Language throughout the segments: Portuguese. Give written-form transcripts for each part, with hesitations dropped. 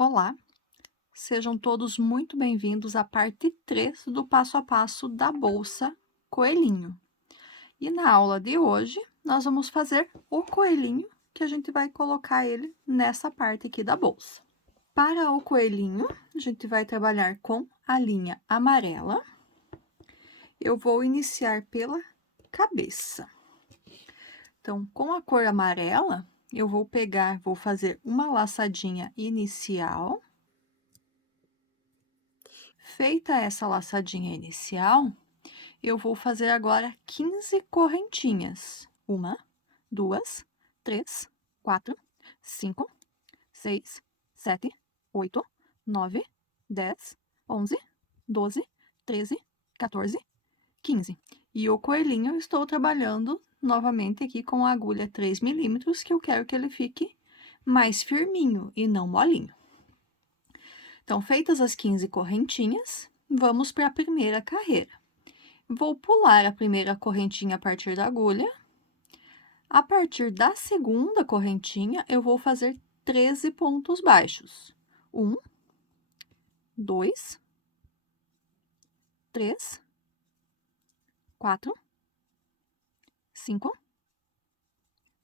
Olá, sejam todos muito bem-vindos à parte 3 do passo a passo da bolsa coelhinho. E na aula de hoje, nós vamos fazer o coelhinho, que a gente vai colocar ele nessa parte aqui da bolsa. Para o coelhinho, a gente vai trabalhar com a linha amarela. Eu vou iniciar pela cabeça. Então, com a cor amarela, eu vou fazer uma laçadinha inicial. Feita essa laçadinha inicial, eu vou fazer agora 15 correntinhas. 1, 2, 3, 4, 5, 6, 7, 8, 9, 10, 11, 12, 13, 14, 15. E o coelhinho eu estou trabalhando novamente aqui com a agulha 3 milímetros, que eu quero que ele fique mais firminho e não molinho. Então, feitas as 15 correntinhas, vamos para a primeira carreira. Vou pular a primeira correntinha a partir da agulha. A partir da segunda correntinha, eu vou fazer 13 pontos baixos. 1, 2, 3, 4, 5,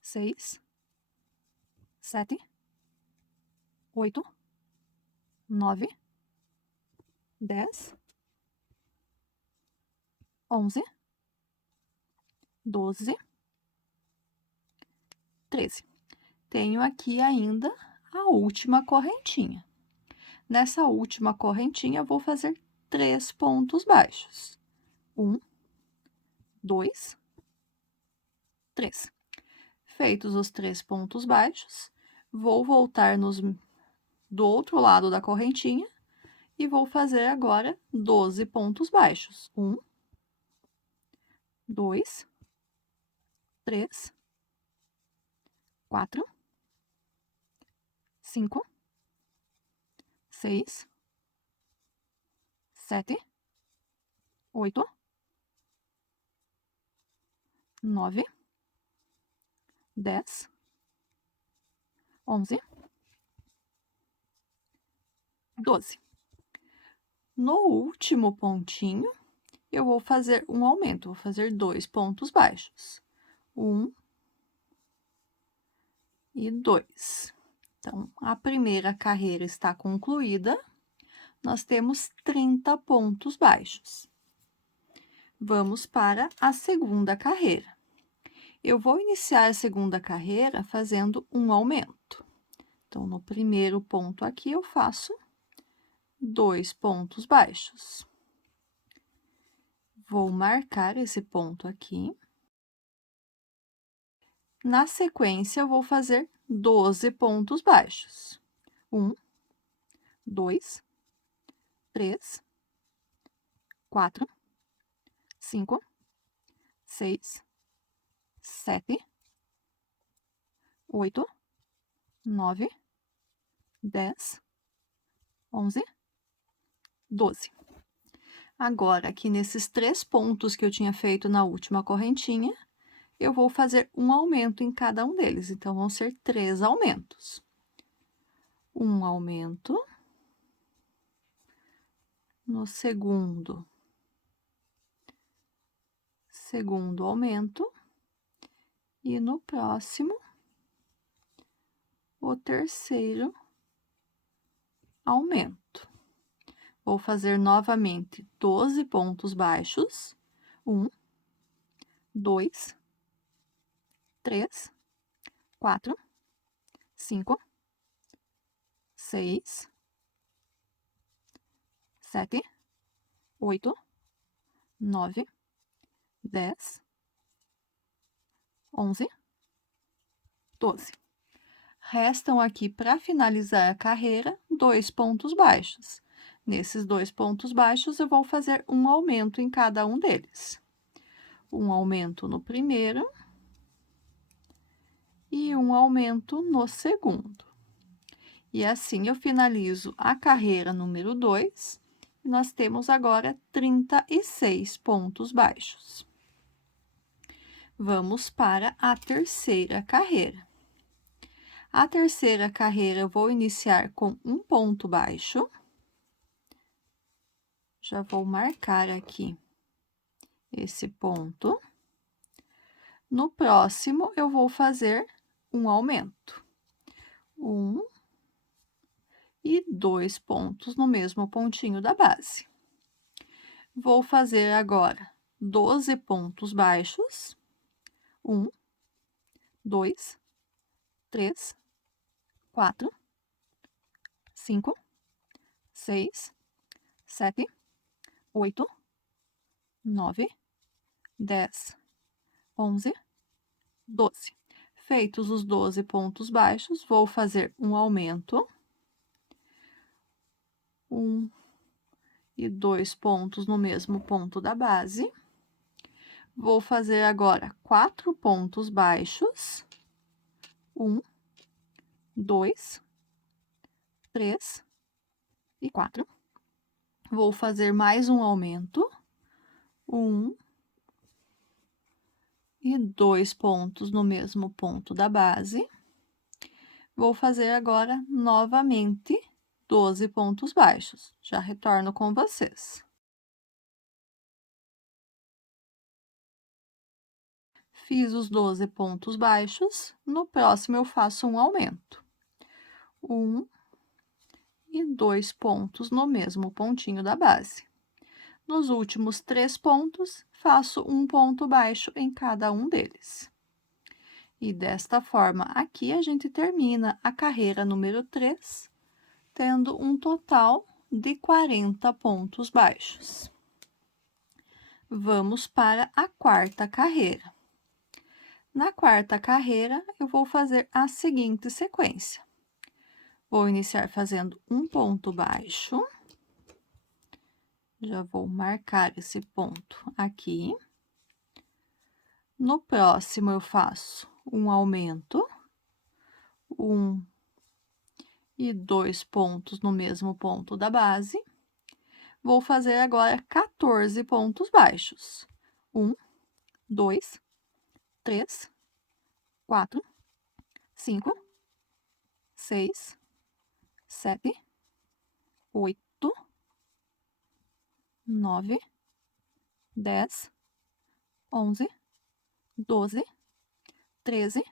6, 7, 8, 9, 10, 11, 12, 13. Tenho aqui ainda a última correntinha. Nessa última correntinha, eu vou fazer 3 pontos baixos. 1, 2, 3. Feitos os 3 pontos baixos, vou voltar do outro lado da correntinha e vou fazer agora 12 pontos baixos. 1, 2, 3, 4, 5, 6, 7, 8, 9, 10, 11, 12. No último pontinho, eu vou fazer um aumento, vou fazer 2 pontos baixos. 1 e 2. Então, a primeira carreira está concluída, nós temos 30 pontos baixos. Vamos para a segunda carreira. Eu vou iniciar a segunda carreira fazendo um aumento. Então, no primeiro ponto aqui, eu faço 2 pontos baixos. Vou marcar esse ponto aqui. Na sequência, eu vou fazer 12 pontos baixos. 1, 2, 3, 4, 5, 6, 7, 8, 9, 10, 11, 12. Agora, aqui nesses 3 pontos que eu tinha feito na última correntinha, eu vou fazer um aumento em cada um deles, então, vão ser 3 aumentos. Um aumento. No segundo aumento. E no próximo, o terceiro aumento. Vou fazer novamente 12 pontos baixos. 1, 2, 3, 4, 5, 6, 7, 8, 9, 10, 11, 12. Restam aqui, para finalizar a carreira, 2 pontos baixos. Nesses 2 pontos baixos, eu vou fazer um aumento em cada um deles. Um aumento no primeiro e um aumento no segundo. E assim eu finalizo a carreira número 2, e nós temos agora 36 pontos baixos. Vamos para a terceira carreira. A terceira carreira, eu vou iniciar com um ponto baixo. Já vou marcar aqui esse ponto. No próximo, eu vou fazer um aumento. 1 e 2 pontos no mesmo pontinho da base. Vou fazer agora 12 pontos baixos. 1, 2, 3, 4, 5, 6, 7, 8, 9, 10, 11, 12. Feitos os 12 pontos baixos, vou fazer um aumento. 1 e 2 pontos no mesmo ponto da base. Vou fazer agora 4 pontos baixos. 1, 2, 3 e 4. Vou fazer mais um aumento. 1 e 2 pontos no mesmo ponto da base. Vou fazer agora novamente 12 pontos baixos. Já retorno com vocês. Fiz os 12 pontos baixos, no próximo eu faço um aumento. 1 e 2 pontos no mesmo pontinho da base. Nos últimos 3 pontos, faço um ponto baixo em cada um deles. E desta forma, aqui a gente termina a carreira número 3, tendo um total de 40 pontos baixos. Vamos para a quarta carreira. Na quarta carreira, eu vou fazer a seguinte sequência. Vou iniciar fazendo um ponto baixo. Já vou marcar esse ponto aqui. No próximo, eu faço um aumento. 1 e 2 pontos no mesmo ponto da base. Vou fazer agora 14 pontos baixos. 1, 2, 3, 4, 5, 6, 7, 8, 9, 10, 11, 12, 13,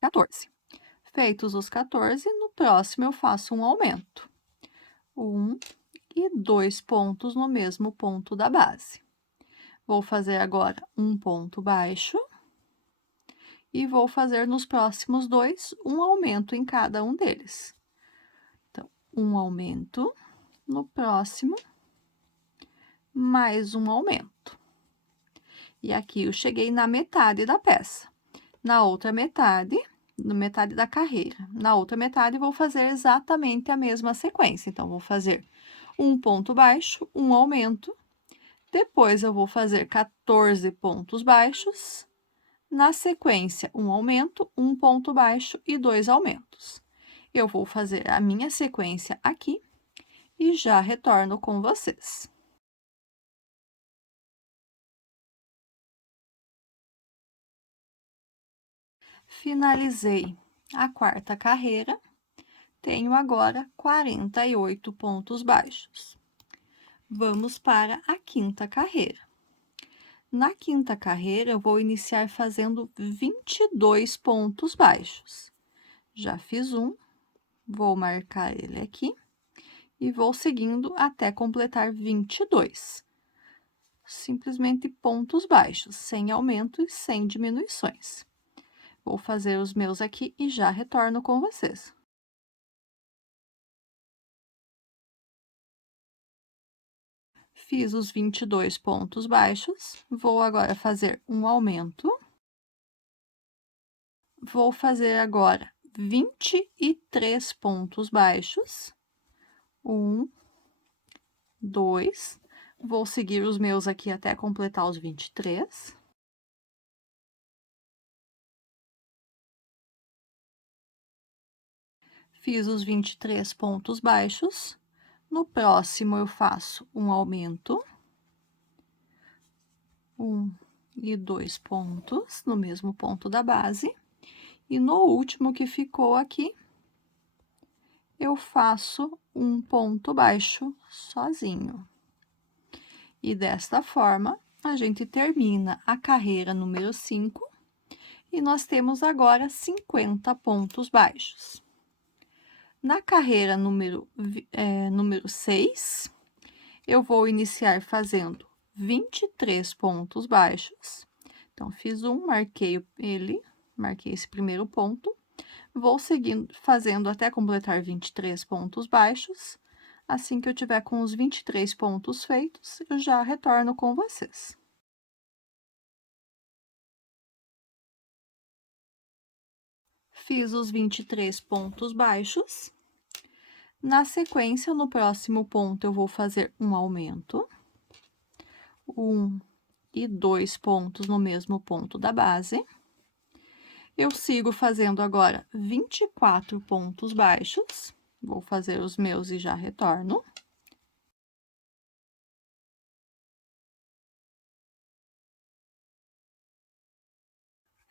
14. Feitos os 14, no próximo eu faço um aumento. 1 e 2 pontos no mesmo ponto da base. Vou fazer agora um ponto baixo. E vou fazer nos próximos 2 um aumento em cada um deles. Então, um aumento, no próximo, mais um aumento. E aqui eu cheguei na metade da peça. Na outra metade, na metade da carreira, na outra metade, vou fazer exatamente a mesma sequência. Então, vou fazer um ponto baixo, um aumento. Depois, eu vou fazer 14 pontos baixos. Na sequência, um aumento, um ponto baixo e 2 aumentos. Eu vou fazer a minha sequência aqui e já retorno com vocês. Finalizei a quarta carreira, tenho agora 48 pontos baixos. Vamos para a quinta carreira. Na quinta carreira, eu vou iniciar fazendo 22 pontos baixos. Já fiz um, vou marcar ele aqui e vou seguindo até completar 22. Simplesmente pontos baixos, sem aumento e sem diminuições. Vou fazer os meus aqui e já retorno com vocês. Fiz os 22 pontos baixos, vou agora fazer um aumento. Vou fazer agora 23 pontos baixos. 1, 2, vou seguir os meus aqui até completar os 23. Fiz os 23 pontos baixos. No próximo, eu faço um aumento. 1 e 2 pontos no mesmo ponto da base. E no último que ficou aqui, eu faço um ponto baixo sozinho. E desta forma, a gente termina a carreira número 5 e nós temos agora 50 pontos baixos. Na carreira número 6, eu vou iniciar fazendo 23 pontos baixos. Então, fiz um, marquei ele, marquei esse primeiro ponto. Vou seguindo, fazendo até completar 23 pontos baixos. Assim que eu tiver com os 23 pontos feitos, eu já retorno com vocês. Fiz os 23 pontos baixos. Na sequência, no próximo ponto, eu vou fazer um aumento. 1 e 2 pontos no mesmo ponto da base. Eu sigo fazendo agora 24 pontos baixos. Vou fazer os meus e já retorno.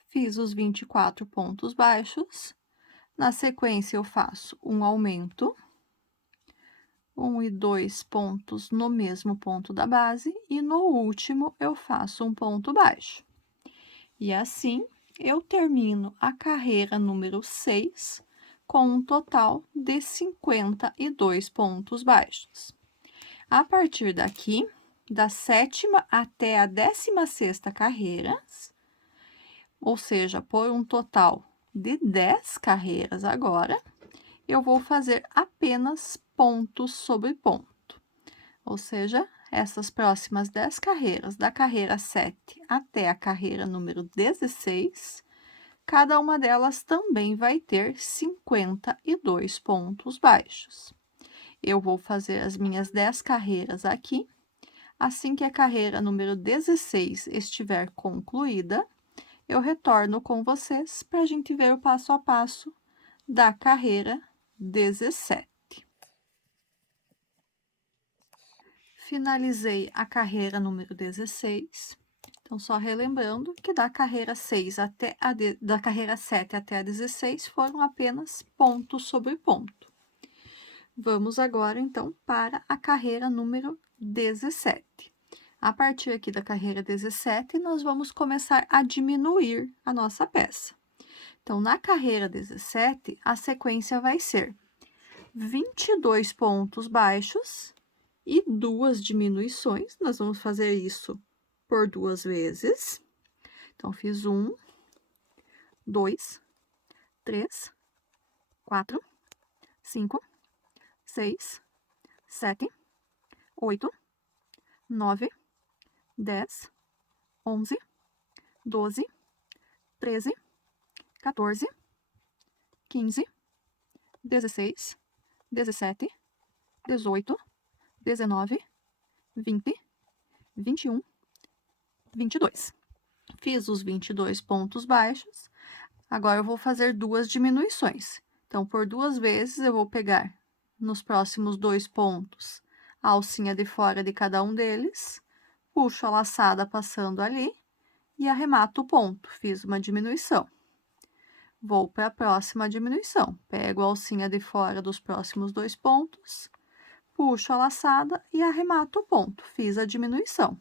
Fiz os 24 pontos baixos. Na sequência, eu faço um aumento. 1 e 2 pontos no mesmo ponto da base. E no último, eu faço um ponto baixo. E assim, eu termino a carreira número 6 com um total de 52 pontos baixos. A partir daqui, da 7ª até a 16ª carreiras, ou seja, por um total de 10 carreiras agora, eu vou fazer apenas pontos sobre ponto. Ou seja, essas próximas 10 carreiras, da carreira 7 até a carreira número 16, cada uma delas também vai ter 52 pontos baixos. Eu vou fazer as minhas 10 carreiras aqui. Assim que a carreira número 16 estiver concluída, eu retorno com vocês para a gente ver o passo a passo da carreira 17. Finalizei a carreira número 16. Então, só relembrando que da carreira 6 até da carreira 7 até a 16 foram apenas ponto sobre ponto. Vamos agora, então, para a carreira número 17. A partir aqui da carreira 17, nós vamos começar a diminuir a nossa peça. Então, na carreira 17, a sequência vai ser 22 pontos baixos e 2 diminuições. Nós vamos fazer isso por 2 vezes. Então, fiz 1, 2, 3, 4, 5, 6, 7, 8, 9, 10, 11, 12, 13, 14, 15, 16, 17, 18, 19, 20, 21, 22. Fiz os 22 pontos baixos. Agora, eu vou fazer 2 diminuições. Então, por 2 vezes, eu vou pegar nos próximos 2 pontos a alcinha de fora de cada um deles, puxo a laçada passando ali e arremato o ponto. Fiz uma diminuição. Vou para a próxima diminuição. Pego a alcinha de fora dos próximos 2 pontos, puxo a laçada e arremato o ponto. Fiz a diminuição.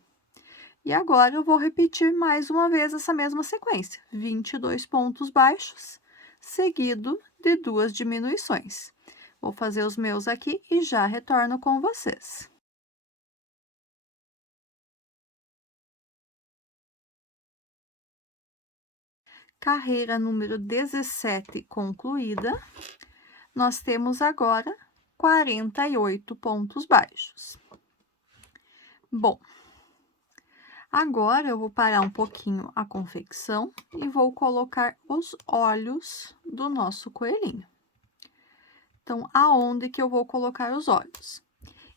E agora, eu vou repetir mais uma vez essa mesma sequência. 22 pontos baixos, seguido de 2 diminuições. Vou fazer os meus aqui e já retorno com vocês. Carreira número 17 concluída. Nós temos agora 48 pontos baixos. Bom, agora eu vou parar um pouquinho a confecção e vou colocar os olhos do nosso coelhinho. Então, aonde que eu vou colocar os olhos?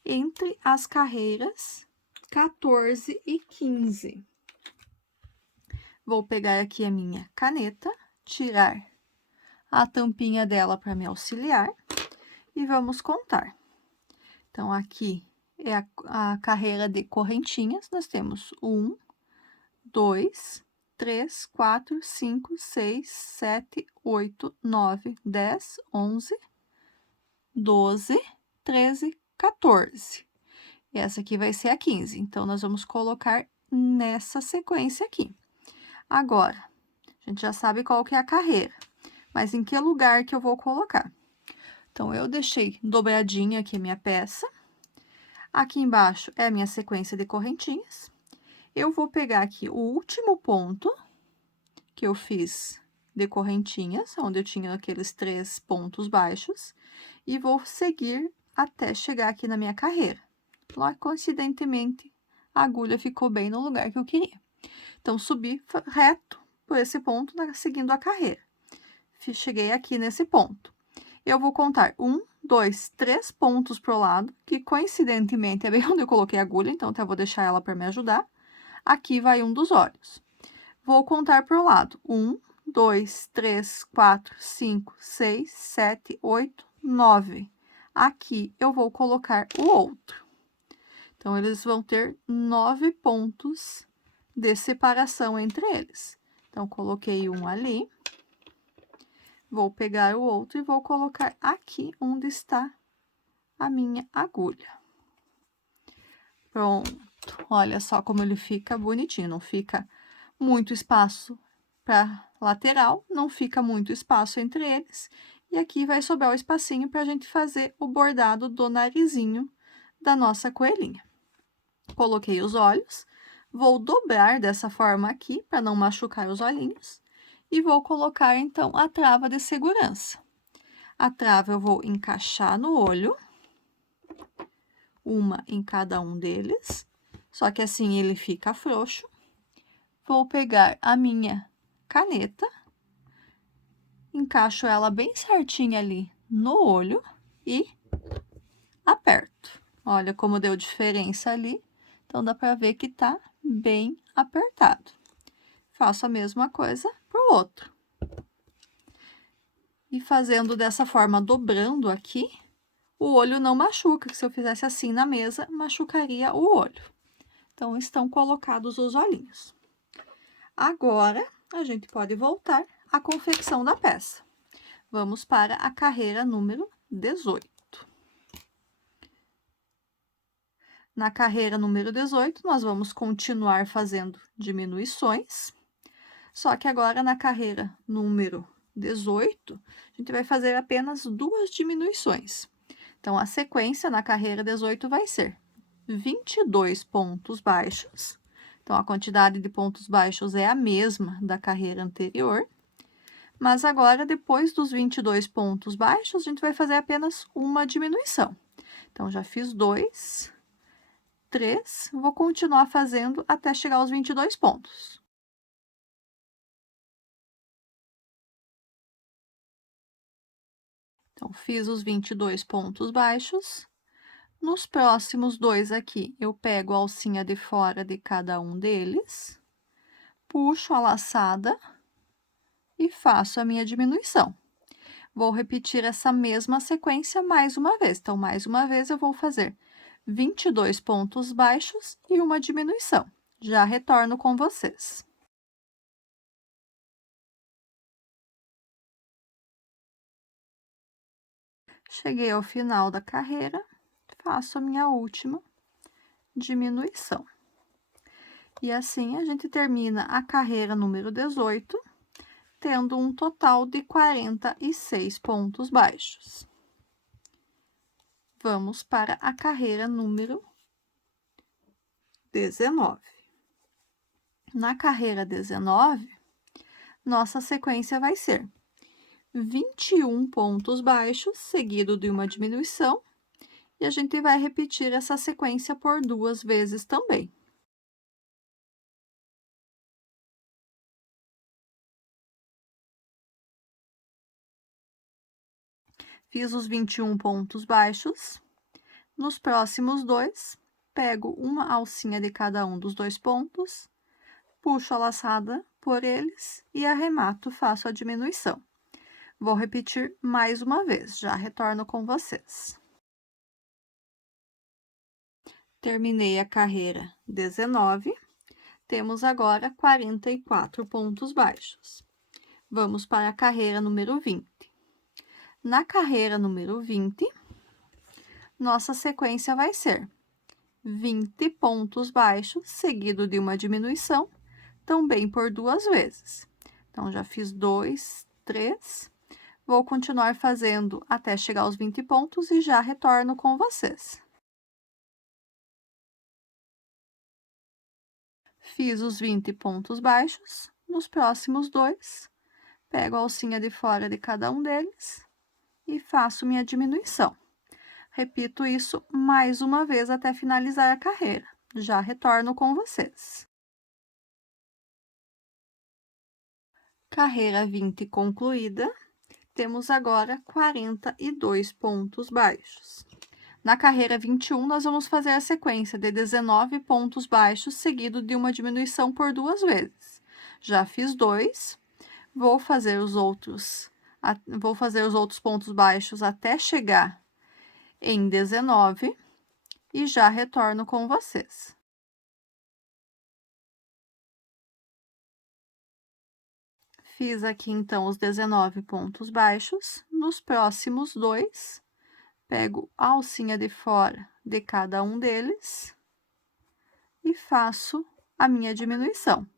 Entre as carreiras 14 e 15. Vou pegar aqui a minha caneta, tirar a tampinha dela para me auxiliar e vamos contar. Então, aqui é a carreira de correntinhas, nós temos 1, 2, 3, 4, 5, 6, 7, 8, 9, 10, 11, 12, 13, 14. E essa aqui vai ser a 15. Então, nós vamos colocar nessa sequência aqui. Agora, a gente já sabe qual que é a carreira, mas em que lugar que eu vou colocar? Então, eu deixei dobradinha aqui a minha peça. Aqui embaixo é a minha sequência de correntinhas. Eu vou pegar aqui o último ponto que eu fiz de correntinhas, onde eu tinha aqueles 3 pontos baixos, e vou seguir até chegar aqui na minha carreira. Lá, coincidentemente, a agulha ficou bem no lugar que eu queria. Então, subi reto por esse ponto, seguindo a carreira. Cheguei aqui nesse ponto. Eu vou contar 1, 2, 3 pontos pro lado, que coincidentemente é bem onde eu coloquei a agulha, então até vou deixar ela para me ajudar. Aqui vai um dos olhos. Vou contar pro lado. 1, 2, 3, 4, 5, 6, 7, 8, 9. Aqui eu vou colocar o outro. Então, eles vão ter 9 pontos de separação entre eles. Então, coloquei um ali. Vou pegar o outro e vou colocar aqui onde está a minha agulha. Pronto. Olha só como ele fica bonitinho. Não fica muito espaço para lateral, não fica muito espaço entre eles. E aqui vai sobrar o espacinho para a gente fazer o bordado do narizinho da nossa coelhinha. Coloquei os olhos, vou dobrar dessa forma aqui, para não machucar os olhinhos, e vou colocar, então, a trava de segurança. A trava eu vou encaixar no olho, uma em cada um deles, só que assim ele fica frouxo. Vou pegar a minha caneta, encaixo ela bem certinha ali no olho e aperto. Olha como deu diferença ali, então dá para ver que tá bem apertado. Faço a mesma coisa pro outro. E fazendo dessa forma, dobrando aqui, o olho não machuca, que se eu fizesse assim na mesa, machucaria o olho. Então, estão colocados os olhinhos. Agora, a gente pode voltar à confecção da peça. Vamos para a carreira número 18. Na carreira número 18, nós vamos continuar fazendo diminuições, só que agora na carreira número 18, a gente vai fazer apenas 2 diminuições. Então, a sequência na carreira 18 vai ser 22 pontos baixos. Então, a quantidade de pontos baixos é a mesma da carreira anterior. Mas agora, depois dos 22 pontos baixos, a gente vai fazer apenas uma diminuição. Então, já fiz 2, 3, vou continuar fazendo até chegar aos 22 pontos. Então, fiz os 22 pontos baixos. Nos próximos 2 aqui, eu pego a alcinha de fora de cada um deles, puxo a laçada e faço a minha diminuição. Vou repetir essa mesma sequência mais uma vez. Então, mais uma vez, eu vou fazer 22 pontos baixos e uma diminuição. Já retorno com vocês. Cheguei ao final da carreira, faço a minha última diminuição. E assim, a gente termina a carreira número 18, tendo um total de 46 pontos baixos. Vamos para a carreira número 19. Na carreira 19, nossa sequência vai ser 21 pontos baixos, seguido de uma diminuição, e a gente vai repetir essa sequência por 2 vezes também. Fiz os 21 pontos baixos. Nos próximos 2, pego uma alcinha de cada um dos 2 pontos, puxo a laçada por eles e arremato, faço a diminuição. Vou repetir mais uma vez, já retorno com vocês. Terminei a carreira 19, temos agora 44 pontos baixos. Vamos para a carreira número 20. Na carreira número 20, nossa sequência vai ser 20 pontos baixos, seguido de uma diminuição, também por 2 vezes. Então, já fiz 2, 3. Vou continuar fazendo até chegar aos 20 pontos e já retorno com vocês. Fiz os 20 pontos baixos, nos próximos 2, pego a alcinha de fora de cada um deles e faço minha diminuição. Repito isso mais uma vez até finalizar a carreira. Já retorno com vocês. Carreira 20 concluída, temos agora 42 pontos baixos. Na carreira 21, nós vamos fazer a sequência de 19 pontos baixos, seguido de uma diminuição por 2 vezes. Já fiz 2, vou fazer os outros pontos baixos até chegar em 19 e já retorno com vocês. Fiz aqui, então, os 19 pontos baixos. Nos próximos 2, pego a alcinha de fora de cada um deles e faço a minha diminuição.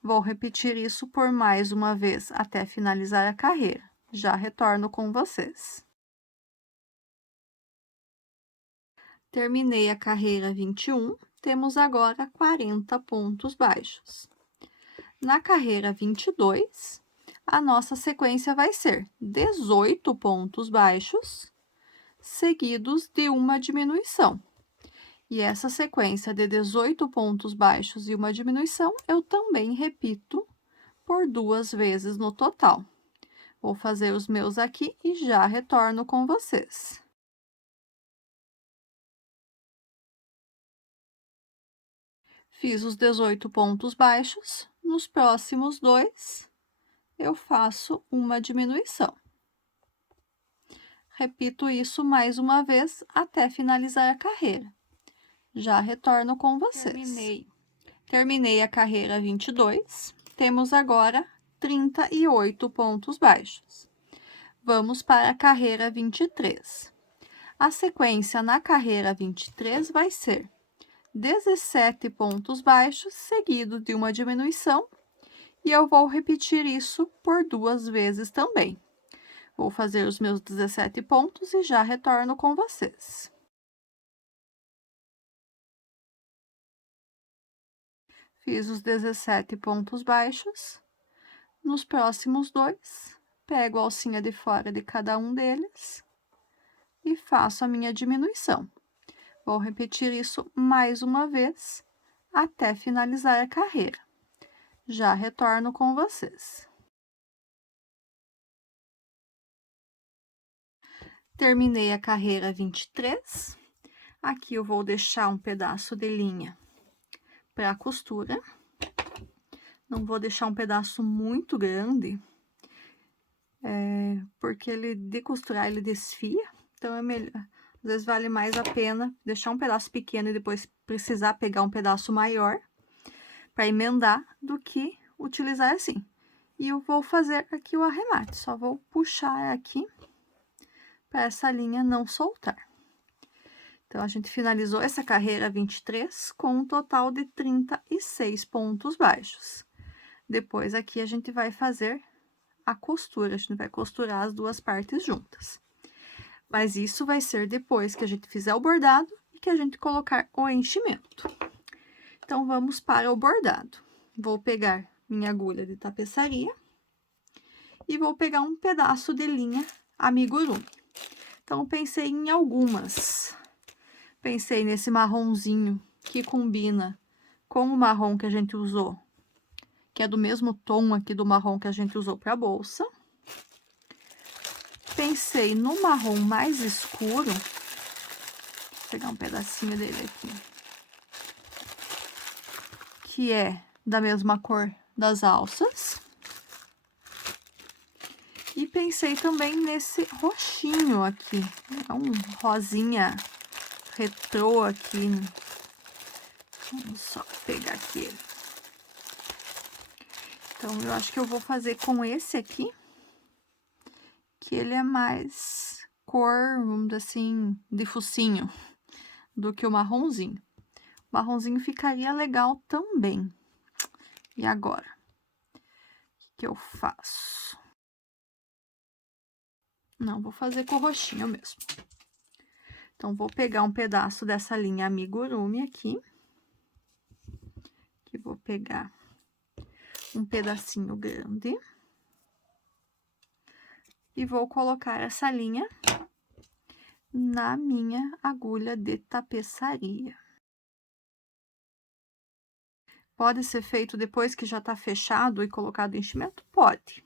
Vou repetir isso por mais uma vez até finalizar a carreira. Já retorno com vocês. Terminei a carreira 21, temos agora 40 pontos baixos. Na carreira 22, a nossa sequência vai ser 18 pontos baixos, seguidos de uma diminuição. E essa sequência de 18 pontos baixos e uma diminuição, eu também repito por 2 vezes no total. Vou fazer os meus aqui e já retorno com vocês. Fiz os 18 pontos baixos, nos próximos 2, eu faço uma diminuição. Repito isso mais uma vez até finalizar a carreira. Já retorno com vocês. Terminei a carreira 22, temos agora 38 pontos baixos. Vamos para a carreira 23. A sequência na carreira 23 vai ser 17 pontos baixos, seguido de uma diminuição, e eu vou repetir isso por 2 vezes também. Vou fazer os meus 17 pontos e já retorno com vocês. Fiz os 17 pontos baixos. Nos próximos 2, pego a alcinha de fora de cada um deles e faço a minha diminuição. Vou repetir isso mais uma vez até finalizar a carreira. Já retorno com vocês. Terminei a carreira 23. Aqui eu vou deixar um pedaço de linha para a costura. Não vou deixar um pedaço muito grande, porque ele de costurar ele desfia, então é melhor. Às vezes vale mais a pena deixar um pedaço pequeno e depois precisar pegar um pedaço maior para emendar do que utilizar assim. E eu vou fazer aqui o arremate, só vou puxar aqui para essa linha não soltar. Então, a gente finalizou essa carreira 23 com um total de 36 pontos baixos. Depois, aqui, a gente vai fazer a costura, a gente vai costurar as duas partes juntas. Mas isso vai ser depois que a gente fizer o bordado e que a gente colocar o enchimento. Então, vamos para o bordado. Vou pegar minha agulha de tapeçaria e vou pegar um pedaço de linha amigurumi. Então, pensei em algumas. Pensei nesse marronzinho que combina com o marrom que a gente usou, que é do mesmo tom aqui do marrom que a gente usou para a bolsa. Pensei no marrom mais escuro, vou pegar um pedacinho dele aqui, que é da mesma cor das alças. E pensei também nesse roxinho aqui, é um rosinha retrô aqui. Vamos só pegar aqui ele. Então, eu acho que eu vou fazer com esse aqui, que ele é mais cor, vamos dizer assim, de focinho, do que o marronzinho. O marronzinho ficaria legal também. E agora? O que eu faço? Não, vou fazer com o roxinho mesmo. Então, vou pegar um pedaço dessa linha amigurumi aqui. Que vou pegar um pedacinho grande. E vou colocar essa linha na minha agulha de tapeçaria. Pode ser feito depois que já tá fechado e colocado enchimento? Pode.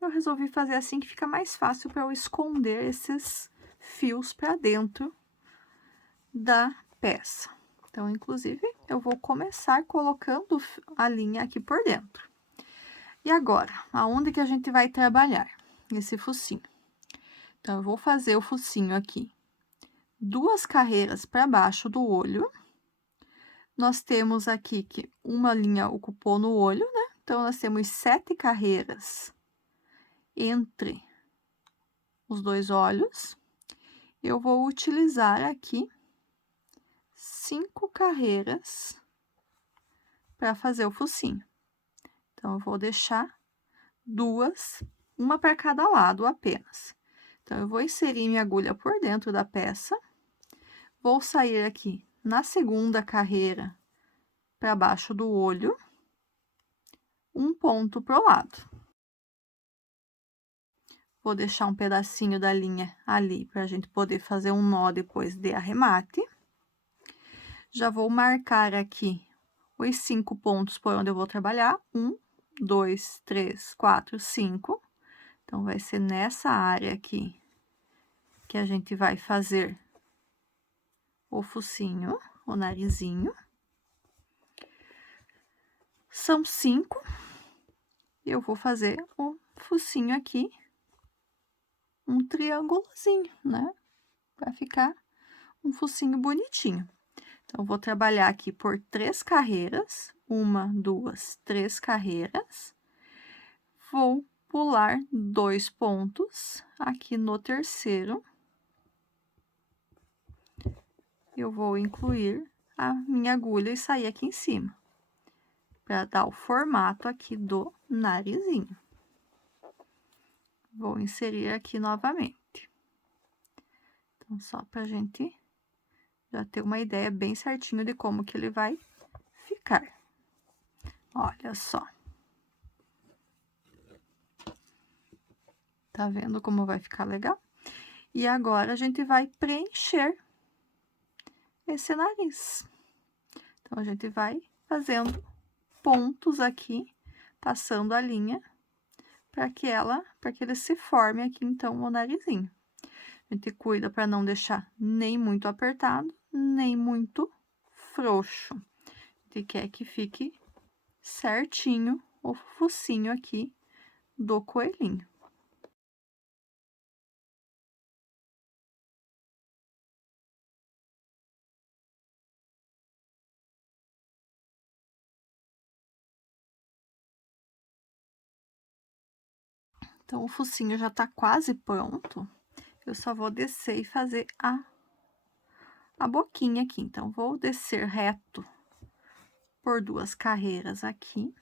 Eu resolvi fazer assim que fica mais fácil para eu esconder esses fios para dentro da peça. Então, inclusive, eu vou começar colocando a linha aqui por dentro. E agora, aonde que a gente vai trabalhar esse focinho? Então, eu vou fazer o focinho aqui, 2 carreiras para baixo do olho. Nós temos aqui que uma linha ocupou no olho, né? Então, nós temos 7 carreiras entre os 2 olhos. Eu vou utilizar aqui 5 carreiras para fazer o focinho. Então, eu vou deixar 2, uma para cada lado apenas. Então, eu vou inserir minha agulha por dentro da peça, vou sair aqui na segunda carreira para baixo do olho, um ponto pro lado. Vou deixar um pedacinho da linha ali para a gente poder fazer um nó depois de arremate. Já vou marcar aqui os 5 pontos por onde eu vou trabalhar. 1, 2, 3, 4, 5. Então, vai ser nessa área aqui que a gente vai fazer o focinho, o narizinho. São 5. Eu vou fazer o focinho aqui, um triângulozinho, né? Para ficar um focinho bonitinho. Então, vou trabalhar aqui por 3 carreiras. 1, 2, 3 carreiras. Vou pular 2 pontos aqui no terceiro. Eu vou incluir a minha agulha e sair aqui em cima, para dar o formato aqui do narizinho. Vou inserir aqui novamente. Então, só pra gente já ter uma ideia bem certinho de como que ele vai ficar. Olha só. Tá vendo como vai ficar legal? E agora, a gente vai preencher esse nariz. Então, a gente vai fazendo pontos aqui, passando a linha, para que ele se forme aqui, então, o narizinho. A gente cuida para não deixar nem muito apertado, nem muito frouxo. A gente quer que fique certinho o focinho aqui do coelhinho. Então, o focinho já tá quase pronto. Eu só vou descer e fazer a boquinha aqui. Então, vou descer reto por 2 carreiras aqui.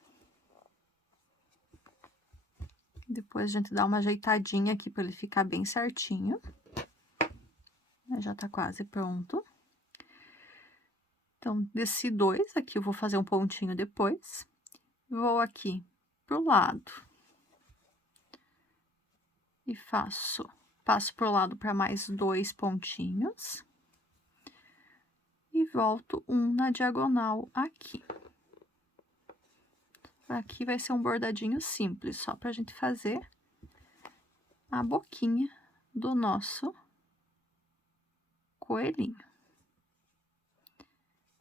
Depois, a gente dá uma ajeitadinha aqui para ele ficar bem certinho. Já tá quase pronto. Então, desci 2, aqui eu vou fazer um pontinho depois. Vou aqui pro lado. E passo pro lado para mais 2 pontinhos. E volto um na diagonal aqui. Aqui vai ser um bordadinho simples, só pra gente fazer a boquinha do nosso coelhinho.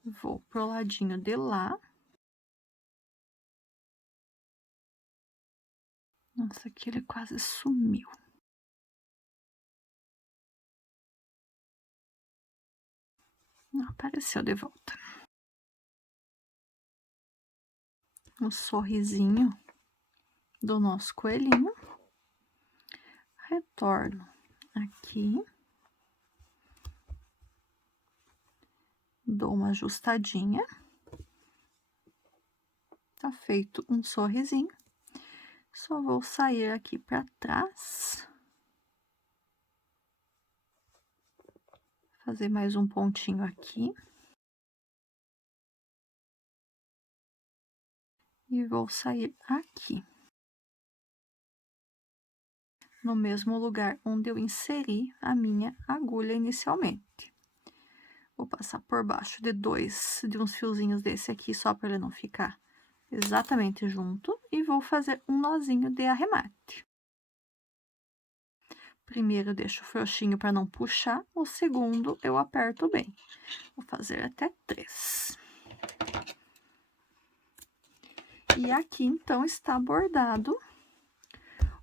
Vou pro ladinho de lá. Nossa, aqui ele quase sumiu. Apareceu de volta. Um sorrisinho do nosso coelhinho, retorno aqui, dou uma ajustadinha, tá feito um sorrisinho, só vou sair aqui para trás, fazer mais um pontinho aqui. E vou sair aqui. No mesmo lugar onde eu inseri a minha agulha inicialmente. Vou passar por baixo de uns fiozinhos desse aqui, só para ele não ficar exatamente junto. E vou fazer um nozinho de arremate. Primeiro eu deixo frouxinho para não puxar, o segundo eu aperto bem. Vou fazer até 3. E aqui, então, está bordado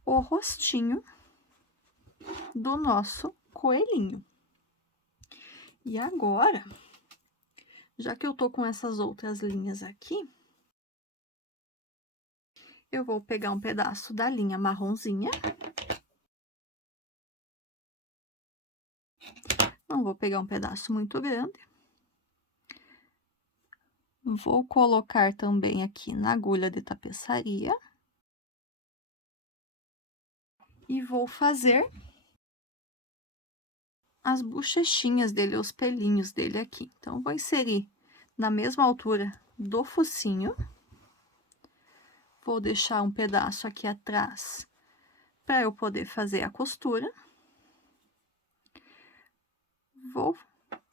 o rostinho do nosso coelhinho. E agora, já que eu tô com essas outras linhas aqui, eu vou pegar um pedaço da linha marronzinha. Não vou pegar um pedaço muito grande. Vou colocar também aqui na agulha de tapeçaria. E vou fazer as bochechinhas dele, os pelinhos dele aqui. Então, vou inserir na mesma altura do focinho. Vou deixar um pedaço aqui atrás para eu poder fazer a costura.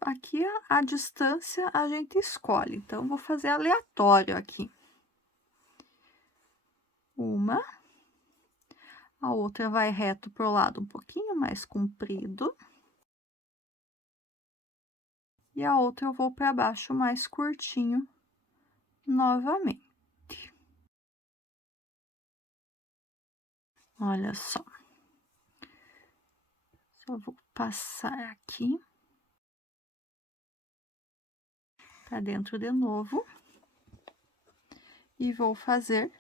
Aqui a distância a gente escolhe, então vou fazer aleatório aqui. Uma, a outra vai reto pro lado um pouquinho mais comprido. E a outra eu vou para baixo mais curtinho novamente. Olha só. Só vou passar aqui para dentro de novo. E vou fazer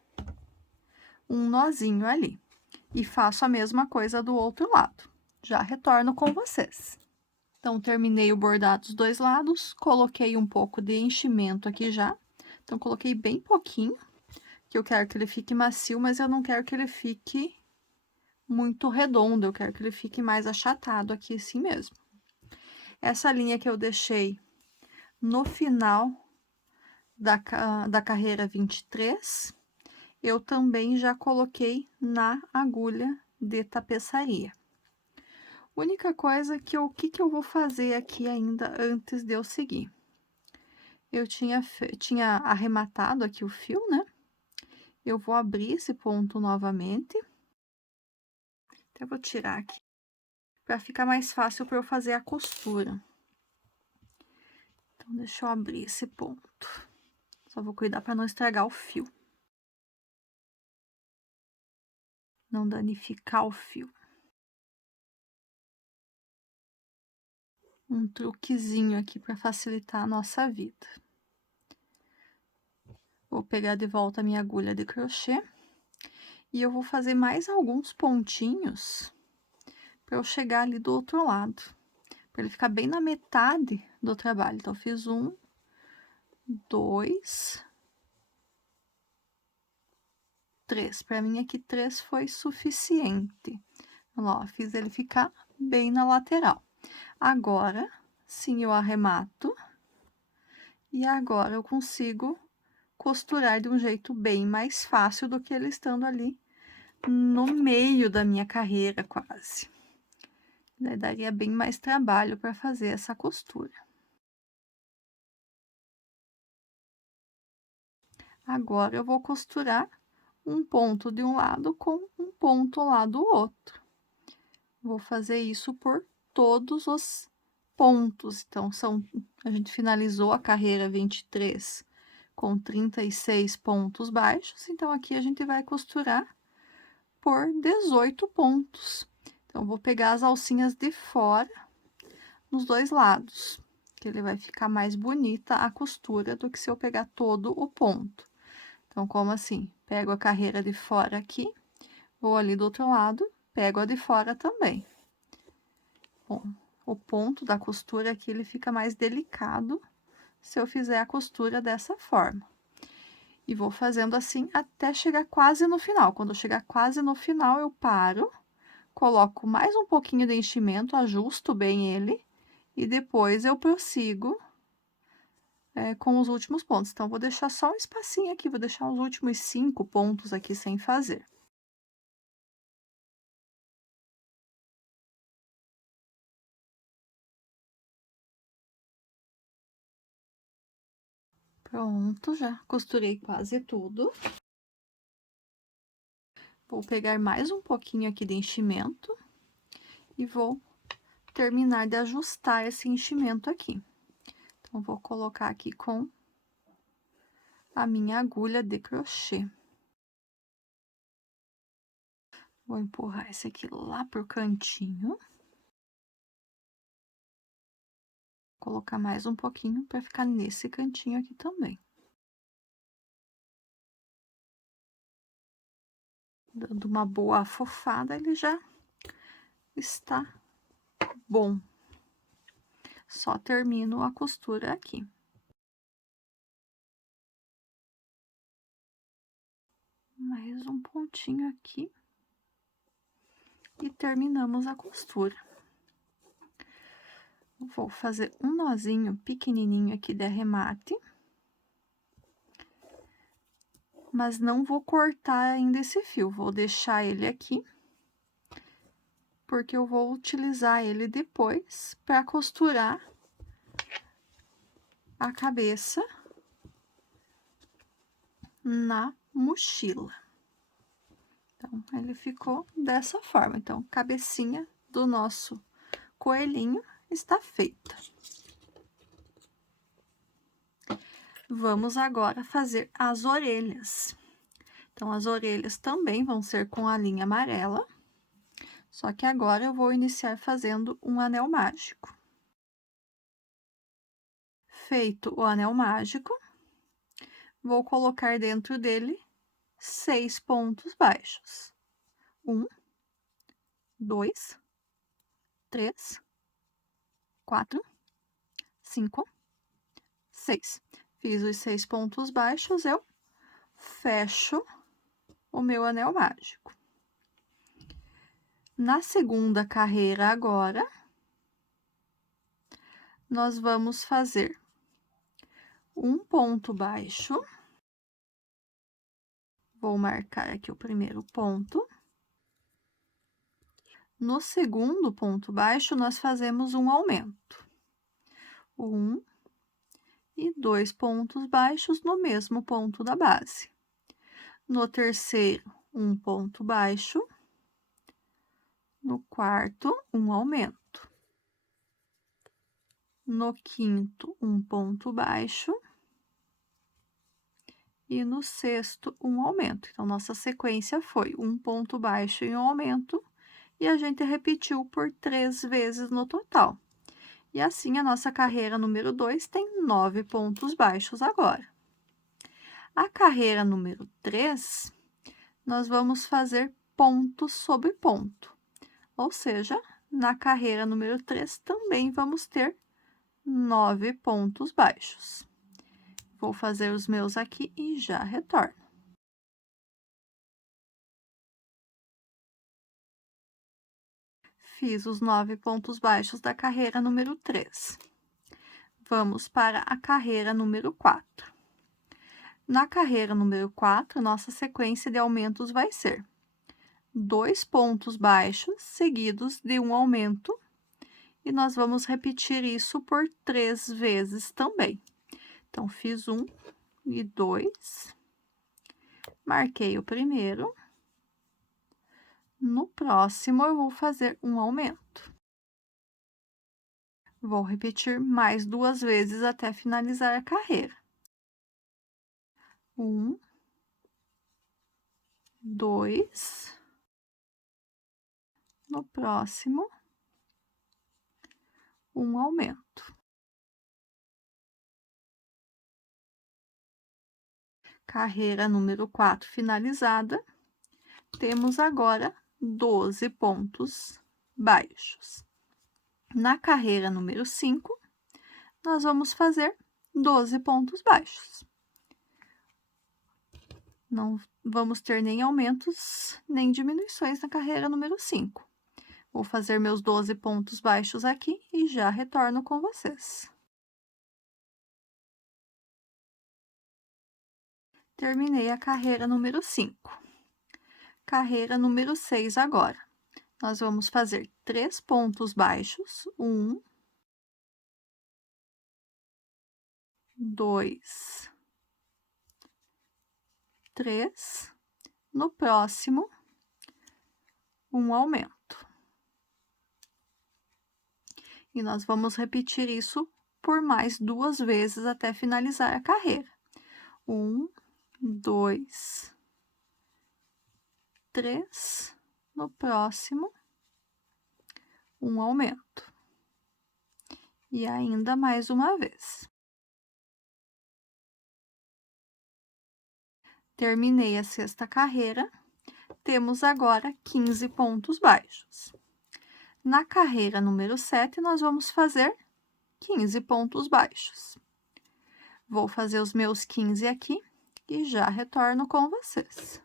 um nozinho ali. E faço a mesma coisa do outro lado. Já retorno com vocês. Então, terminei o bordado dos dois lados, coloquei um pouco de enchimento aqui já. Então, coloquei bem pouquinho, que eu quero que ele fique macio, mas eu não quero que ele fique muito redondo, eu quero que ele fique mais achatado aqui assim mesmo. Essa linha que eu deixei no final da carreira 23, eu também já coloquei na agulha de tapeçaria. Única coisa que o que eu vou fazer aqui ainda antes de eu seguir? Eu tinha arrematado aqui o fio, né? Eu vou abrir esse ponto novamente. Até vou tirar aqui, para ficar mais fácil para eu fazer a costura. Então, deixa eu abrir esse ponto. Só vou cuidar para não estragar o fio. Não danificar o fio. Um truquezinho aqui para facilitar a nossa vida. Vou pegar de volta a minha agulha de crochê. E eu vou fazer mais alguns pontinhos para eu chegar ali do outro lado. Para ele ficar bem na metade do trabalho. Então, eu fiz 1, 2, 3. Para mim, aqui 3 foi suficiente. Ó, fiz ele ficar bem na lateral. Agora, sim, eu arremato. E agora eu consigo costurar de um jeito bem mais fácil do que ele estando ali no meio da minha carreira, quase. Daí daria bem mais trabalho para fazer essa costura. Agora, eu vou costurar um ponto de um lado com um ponto lá do outro. Vou fazer isso por todos os pontos. Então, a gente finalizou a carreira 23 com 36 pontos baixos. Então, aqui a gente vai costurar por 18 pontos. Então, vou pegar as alcinhas de fora nos dois lados, que ele vai ficar mais bonita a costura do que se eu pegar todo o ponto. Então, como assim? Pego a carreira de fora aqui, Vou ali do outro lado, pego a de fora também. Bom, o ponto da costura aqui, ele fica mais delicado se eu fizer a costura dessa forma. E vou fazendo assim até chegar quase no final. Quando eu chegar quase no final, eu paro, coloco mais um pouquinho de enchimento, ajusto bem ele, e depois eu prossigo com os últimos pontos. Então, vou deixar só um espacinho aqui, vou deixar os últimos 5 pontos aqui sem fazer. Pronto, já costurei quase tudo. Vou pegar mais um pouquinho aqui de enchimento e vou terminar de ajustar esse enchimento aqui. Então, vou colocar aqui com a minha agulha de crochê. Vou empurrar esse aqui lá pro cantinho. Colocar mais um pouquinho para ficar nesse cantinho aqui também. Dando uma boa afofada, ele já está bom. Só termino a costura aqui. Mais um pontinho aqui. E terminamos a costura. Vou fazer um nozinho pequenininho aqui de arremate. Mas não vou cortar ainda esse fio, vou deixar ele aqui. Porque eu vou utilizar ele depois para costurar a cabeça na mochila. Então, ele ficou dessa forma. Então, cabecinha do nosso coelhinho está feita. Vamos agora fazer as orelhas. Então, as orelhas também vão ser com a linha amarela, só que agora eu vou iniciar fazendo um anel mágico. Feito o anel mágico, vou colocar dentro dele 6 pontos baixos. 1, 2, 3, 4, 5, 6. Fiz os 6 pontos baixos, eu fecho o meu anel mágico. Na segunda carreira agora, nós vamos fazer um ponto baixo. Vou marcar aqui o primeiro ponto. No segundo ponto baixo, nós fazemos um aumento. 1 e 2 pontos baixos no mesmo ponto da base. No terceiro, um ponto baixo. No quarto, um aumento. No quinto, um ponto baixo. E no sexto, um aumento. Então, nossa sequência foi um ponto baixo e um aumento, e a gente repetiu por 3 vezes no total. E assim, a nossa carreira número 2 tem 9 pontos baixos agora. A carreira número 3, nós vamos fazer ponto sobre ponto. Ou seja, na carreira número 3 também vamos ter 9 pontos baixos. Vou fazer os meus aqui e já retorno. Fiz os 9 pontos baixos da carreira número 3. Vamos para a carreira número 4. Na carreira número 4, nossa sequência de aumentos vai ser 2 pontos baixos seguidos de um aumento, e nós vamos repetir isso por 3 vezes também. Então, fiz 1 e 2, marquei o primeiro. No próximo, eu vou fazer um aumento. Vou repetir mais 2 vezes até finalizar a carreira. 1, 2. No próximo, um aumento. Carreira número 4 finalizada. temos agora 12 pontos baixos. Na carreira número 5, nós vamos fazer 12 pontos baixos. Não vamos ter nem aumentos, nem diminuições na carreira número 5. Vou fazer meus 12 pontos baixos aqui e já retorno com vocês. Terminei a carreira número 5. Carreira número 6 agora. Nós vamos fazer 3 pontos baixos, 1, 2, 3. No próximo, um aumento. E nós vamos repetir isso por mais 2 vezes até finalizar a carreira. 1, 2, 3. No próximo, um aumento. E ainda mais uma vez. Terminei a 6ª carreira, temos agora 15 pontos baixos. Na carreira número 7, nós vamos fazer 15 pontos baixos. Vou fazer os meus 15 aqui e já retorno com vocês.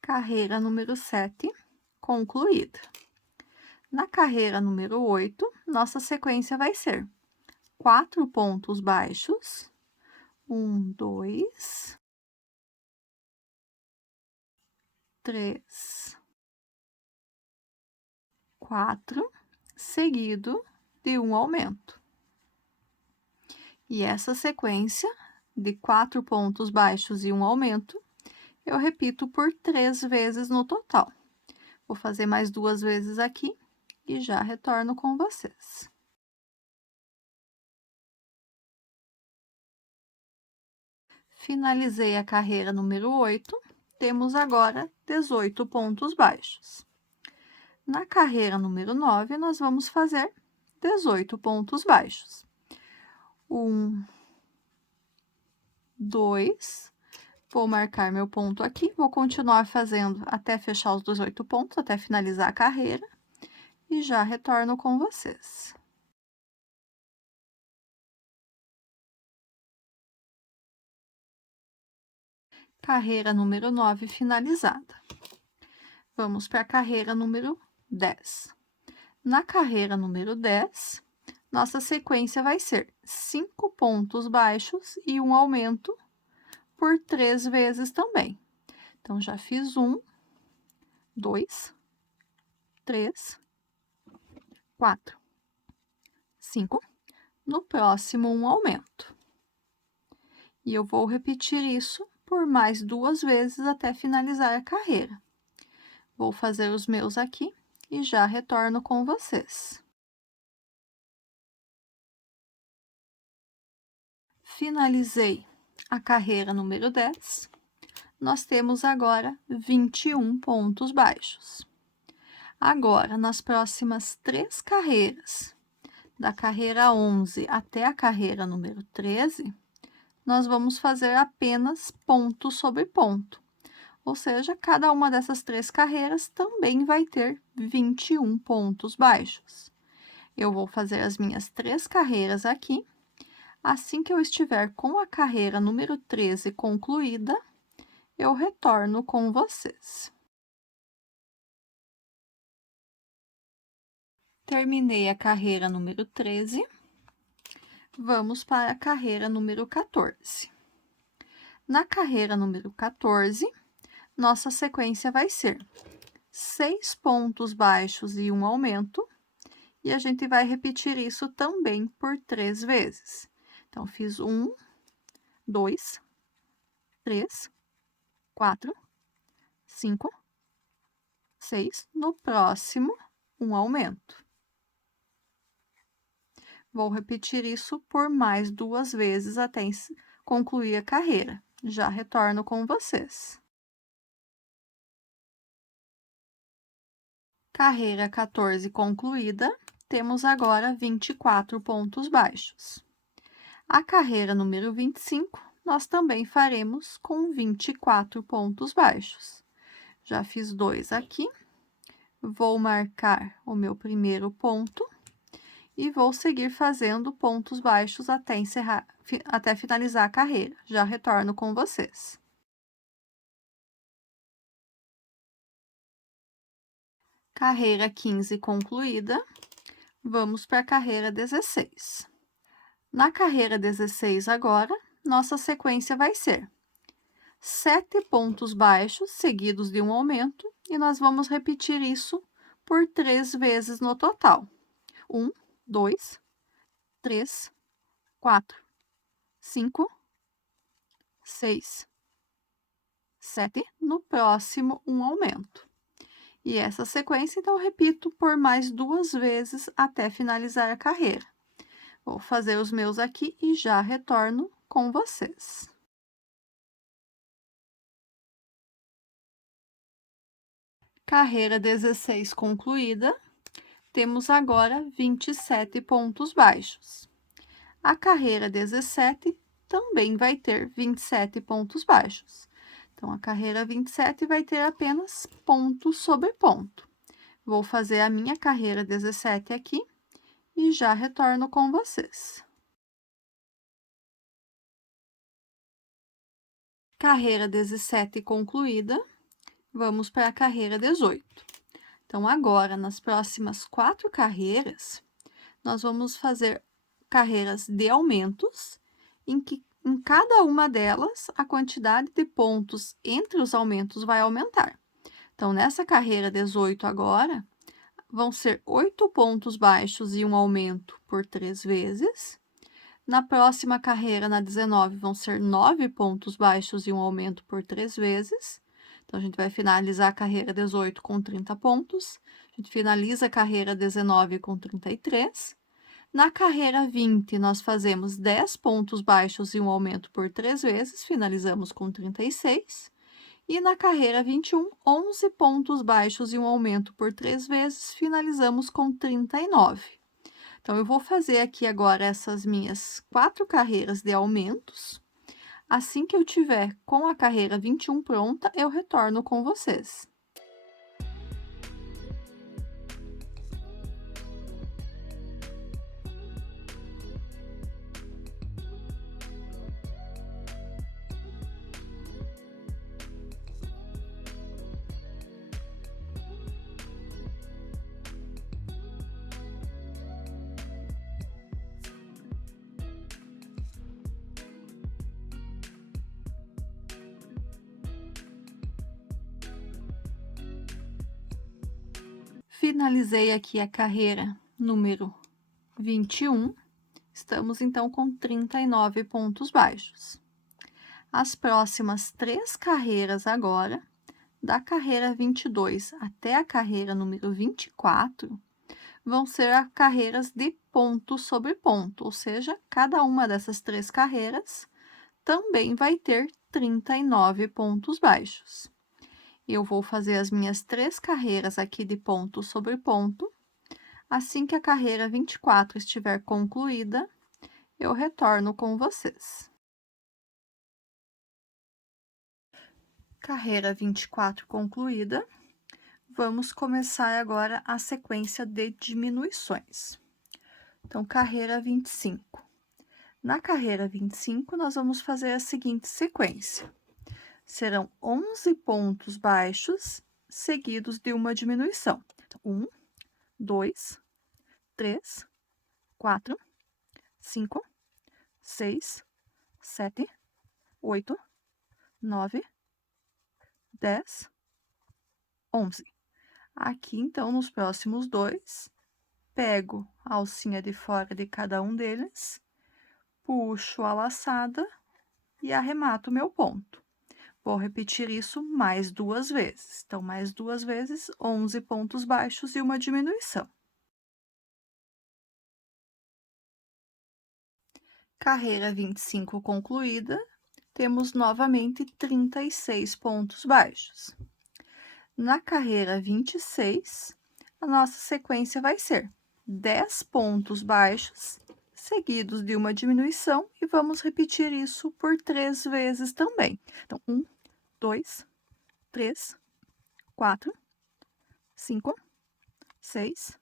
Carreira número 7, concluída. Na carreira número 8, nossa sequência vai ser 4 pontos baixos, 1, 2, 3, 4, seguido de um aumento. E essa sequência de 4 pontos baixos e um aumento, eu repito por 3 vezes no total. Vou fazer mais 2 vezes aqui e já retorno com vocês. Finalizei a carreira número 8, temos agora 18 pontos baixos. Na carreira número 9, nós vamos fazer 18 pontos baixos. 1, 2, vou marcar meu ponto aqui, vou continuar fazendo até fechar os 18 pontos, até finalizar a carreira, e já retorno com vocês. Carreira número 9 finalizada. Vamos para a carreira número 10. Na carreira número 10, nossa sequência vai ser 5 pontos baixos e um aumento por 3 vezes também. Então, já fiz 1, 2, 3, 4, 5. No próximo, um aumento. E eu vou repetir isso por mais 2 vezes até finalizar a carreira. Vou fazer os meus aqui e já retorno com vocês. Finalizei a carreira número 10. Nós temos agora 21 pontos baixos. Agora, nas próximas 3 carreiras, da carreira 11 até a carreira número 13, nós vamos fazer apenas ponto sobre ponto. Ou seja, cada uma dessas 3 carreiras também vai ter 21 pontos baixos. Eu vou fazer as minhas 3 carreiras aqui. Assim que eu estiver com a carreira número 13 concluída, eu retorno com vocês. Terminei a carreira número 13. Vamos para a carreira número 14. Na carreira número 14, nossa sequência vai ser 6 pontos baixos e um aumento, e a gente vai repetir isso também por 3 vezes. Então, fiz 1, 2, 3, 4, 5, 6. No próximo, um aumento. Vou repetir isso por mais 2 vezes até concluir a carreira. Já retorno com vocês. Carreira 14 concluída, temos agora 24 pontos baixos. A carreira número 25, nós também faremos com 24 pontos baixos. Já fiz 2 aqui, vou marcar o meu primeiro ponto e vou seguir fazendo pontos baixos até finalizar a carreira. Já retorno com vocês. Carreira 15 concluída, vamos para a carreira 16. Na carreira 16 agora, nossa sequência vai ser 7 pontos baixos seguidos de um aumento, e nós vamos repetir isso por 3 vezes no total. 1, 2, 3, 4, 5, 6, 7, no próximo um aumento. E essa sequência, então, eu repito por mais 2 vezes até finalizar a carreira. Vou fazer os meus aqui e já retorno com vocês. Carreira 16 concluída, temos agora 27 pontos baixos. A carreira 17 também vai ter 27 pontos baixos. Então, a carreira 27 vai ter apenas ponto sobre ponto. Vou fazer a minha carreira 17 aqui e já retorno com vocês. Carreira 17 concluída, vamos para a carreira 18. Então, agora, nas próximas 4 carreiras, nós vamos fazer carreiras de aumentos, em que em cada uma delas a quantidade de pontos entre os aumentos vai aumentar. Então, nessa carreira 18 agora, vão ser 8 pontos baixos e um aumento por 3 vezes. Na próxima carreira, na 19, vão ser 9 pontos baixos e um aumento por 3 vezes. Então, a gente vai finalizar a carreira 18 com 30 pontos. A gente finaliza a carreira 19 com 33. Na carreira 20, nós fazemos 10 pontos baixos e um aumento por 3 vezes, finalizamos com 36. E na carreira 21, 11 pontos baixos e um aumento por 3 vezes, finalizamos com 39. Então, eu vou fazer aqui agora essas minhas 4 carreiras de aumentos. Assim que eu tiver com a carreira 21 pronta, eu retorno com vocês. Finalizei aqui a carreira número 21, estamos então com 39 pontos baixos. As próximas 3 carreiras agora, da carreira 22 até a carreira número 24, vão ser carreiras de ponto sobre ponto, ou seja, cada uma dessas 3 carreiras também vai ter 39 pontos baixos. Eu vou fazer as minhas 3 carreiras aqui de ponto sobre ponto. Assim que a carreira 24 estiver concluída, eu retorno com vocês. Carreira 24 concluída, vamos começar agora a sequência de diminuições. Então, carreira 25. Na carreira 25, nós vamos fazer a seguinte sequência. Serão 11 pontos baixos seguidos de uma diminuição. 1, 2, 3, 4, 5, 6, 7, 8, 9, 10, 11. Aqui, então, nos próximos 2, pego a alcinha de fora de cada um deles, puxo a laçada e arremato o meu ponto. Vou repetir isso mais 2 vezes. Então, mais 2 vezes, 11 pontos baixos e uma diminuição. Carreira 25 concluída, temos novamente 36 pontos baixos. Na carreira 26, a nossa sequência vai ser 10 pontos baixos seguidos de uma diminuição, e vamos repetir isso por 3 vezes também. Então, 1, 2, 3, 4, 5, 6,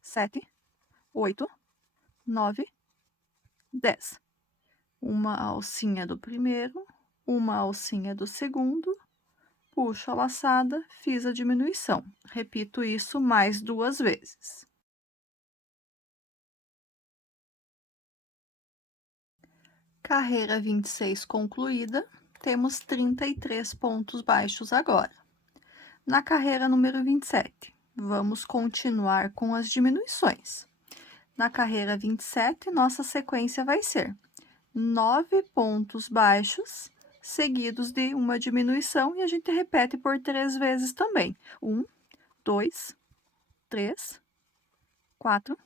7, 8, 9, 10. Uma alcinha do primeiro, uma alcinha do segundo, puxo a laçada, fiz a diminuição. Repito isso mais 2 vezes. Carreira 26 concluída, temos 33 pontos baixos agora. Na carreira número 27, vamos continuar com as diminuições. Na carreira 27, nossa sequência vai ser 9 pontos baixos, seguidos de uma diminuição, e a gente repete por 3 vezes também. 1, 2, 3, 4,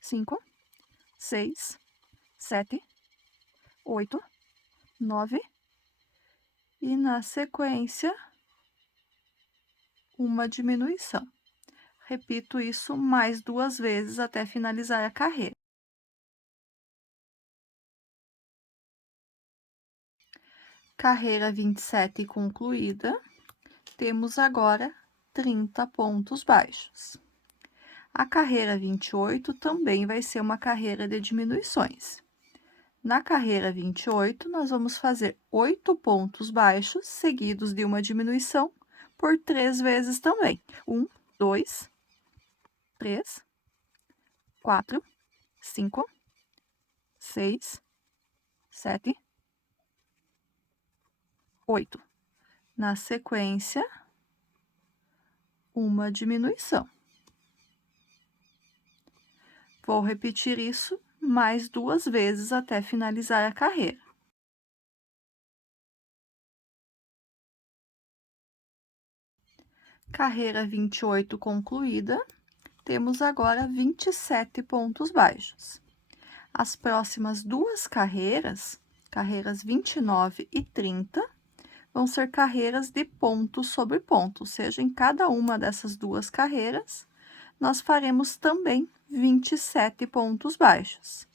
5, 6, 7, 8, 9, e na sequência, uma diminuição. Repito isso mais 2 vezes até finalizar a carreira. Carreira 27 concluída, temos agora 30 pontos baixos. A carreira 28 também vai ser uma carreira de diminuições. Na carreira 28, nós vamos fazer 8 pontos baixos, seguidos de uma diminuição, por 3 vezes também. 1, 2, 3, 4, 5, 6, 7, 8. Na sequência, uma diminuição. Vou repetir isso mais 2 vezes até finalizar a carreira. Carreira 28 concluída, temos agora 27 pontos baixos. As próximas 2 carreiras, carreiras 29 e 30, vão ser carreiras de ponto sobre ponto, ou seja, em cada uma dessas 2 carreiras, nós faremos também 27 pontos baixos.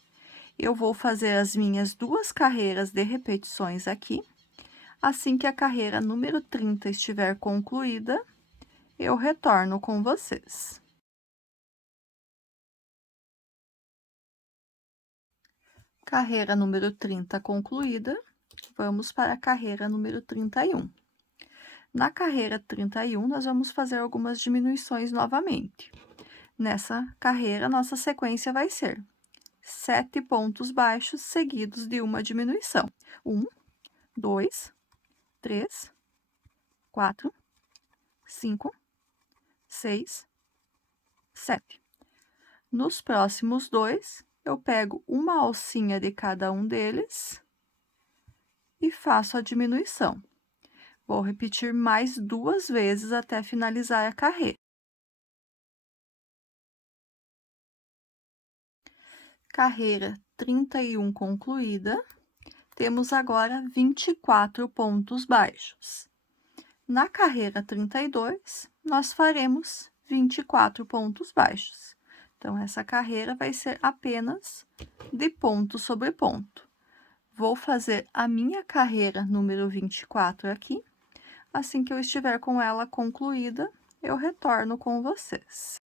Eu vou fazer as minhas 2 carreiras de repetições aqui. Assim que a carreira número 30 estiver concluída, eu retorno com vocês. Carreira número 30 concluída, vamos para a carreira número 31. Na carreira 31, nós vamos fazer algumas diminuições novamente. Nessa carreira, nossa sequência vai ser 7 pontos baixos seguidos de uma diminuição. 1, 2, 3, 4, 5, 6, 7. Nos próximos 2, eu pego uma alcinha de cada um deles e faço a diminuição. Vou repetir mais 2 vezes até finalizar a carreira. Carreira 31 concluída, temos agora 24 pontos baixos. Na carreira 32, nós faremos 24 pontos baixos. Então, essa carreira vai ser apenas de ponto sobre ponto. Vou fazer a minha carreira número 24 aqui. Assim que eu estiver com ela concluída, eu retorno com vocês.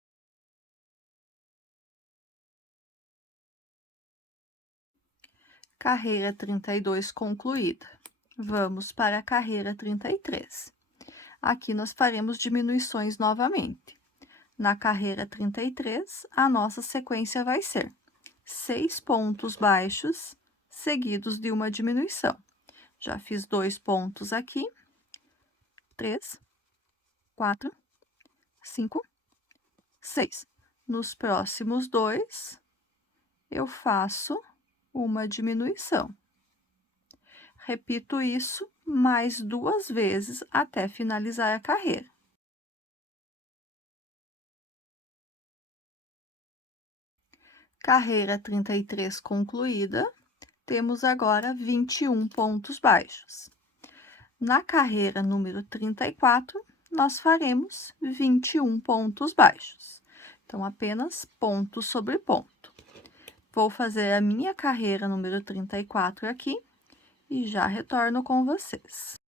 Carreira 32 concluída. Vamos para a carreira 33. Aqui nós faremos diminuições novamente. Na carreira 33, a nossa sequência vai ser 6 pontos baixos, seguidos de uma diminuição. Já fiz 2 pontos aqui, 3, 4, 5, 6. Nos próximos 2, eu faço uma diminuição. Repito isso mais 2 vezes até finalizar a carreira. Carreira 33 concluída, temos agora 21 pontos baixos. Na carreira número 34, nós faremos 21 pontos baixos. Então, apenas ponto sobre ponto. Vou fazer a minha carreira número 34 aqui e já retorno com vocês.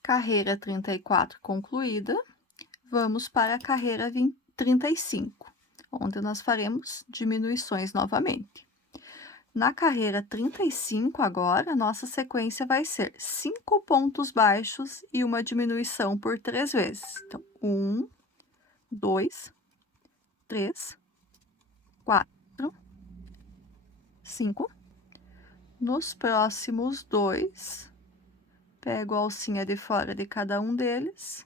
Carreira 34 concluída, vamos para a carreira 35, onde nós faremos diminuições novamente. Na carreira 35 agora, nossa sequência vai ser 5 pontos baixos e uma diminuição por 3 vezes. Então, 1, 2, 3, 4, 5. Nos próximos 2, pego a alcinha de fora de cada um deles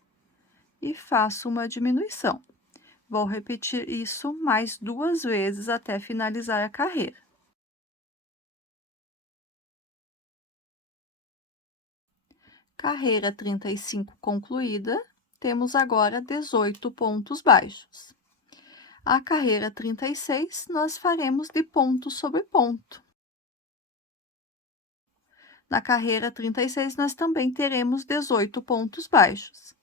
e faço uma diminuição. Vou repetir isso mais 2 vezes até finalizar a carreira. Carreira 35 concluída, temos agora 18 pontos baixos. A carreira 36, nós faremos de ponto sobre ponto. Na carreira 36, nós também teremos 18 pontos baixos.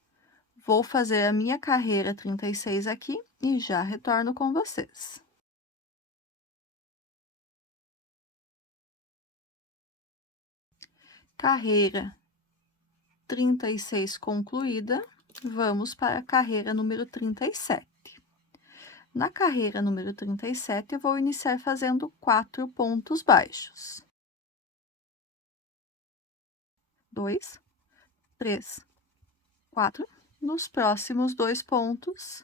Vou fazer a minha carreira 36 aqui e já retorno com vocês. Carreira 36 concluída, vamos para a carreira número 37. Na carreira número 37, eu vou iniciar fazendo 4 pontos baixos. 2, 3, 4. Nos próximos 2 pontos,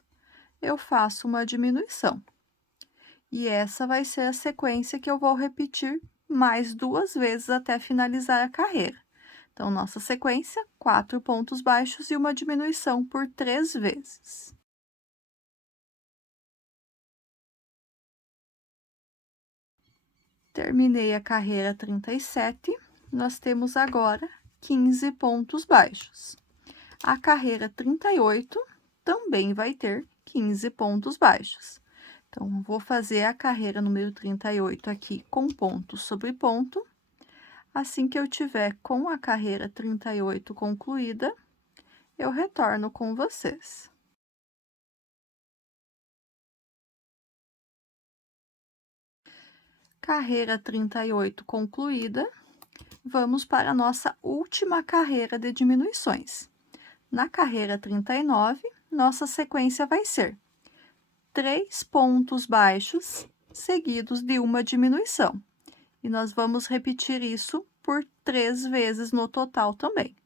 eu faço uma diminuição. E essa vai ser a sequência que eu vou repetir mais 2 vezes até finalizar a carreira. Então, nossa sequência, 4 pontos baixos e uma diminuição por 3 vezes. Terminei a carreira 37, nós temos agora 15 pontos baixos. A carreira 38 também vai ter 15 pontos baixos. Então, vou fazer a carreira número 38 aqui com ponto sobre ponto. Assim que eu tiver com a carreira 38 concluída, eu retorno com vocês. Carreira 38 concluída, vamos para a nossa última carreira de diminuições. Na carreira 39, nossa sequência vai ser 3 pontos baixos seguidos de uma diminuição. E nós vamos repetir isso por 3 vezes no total também.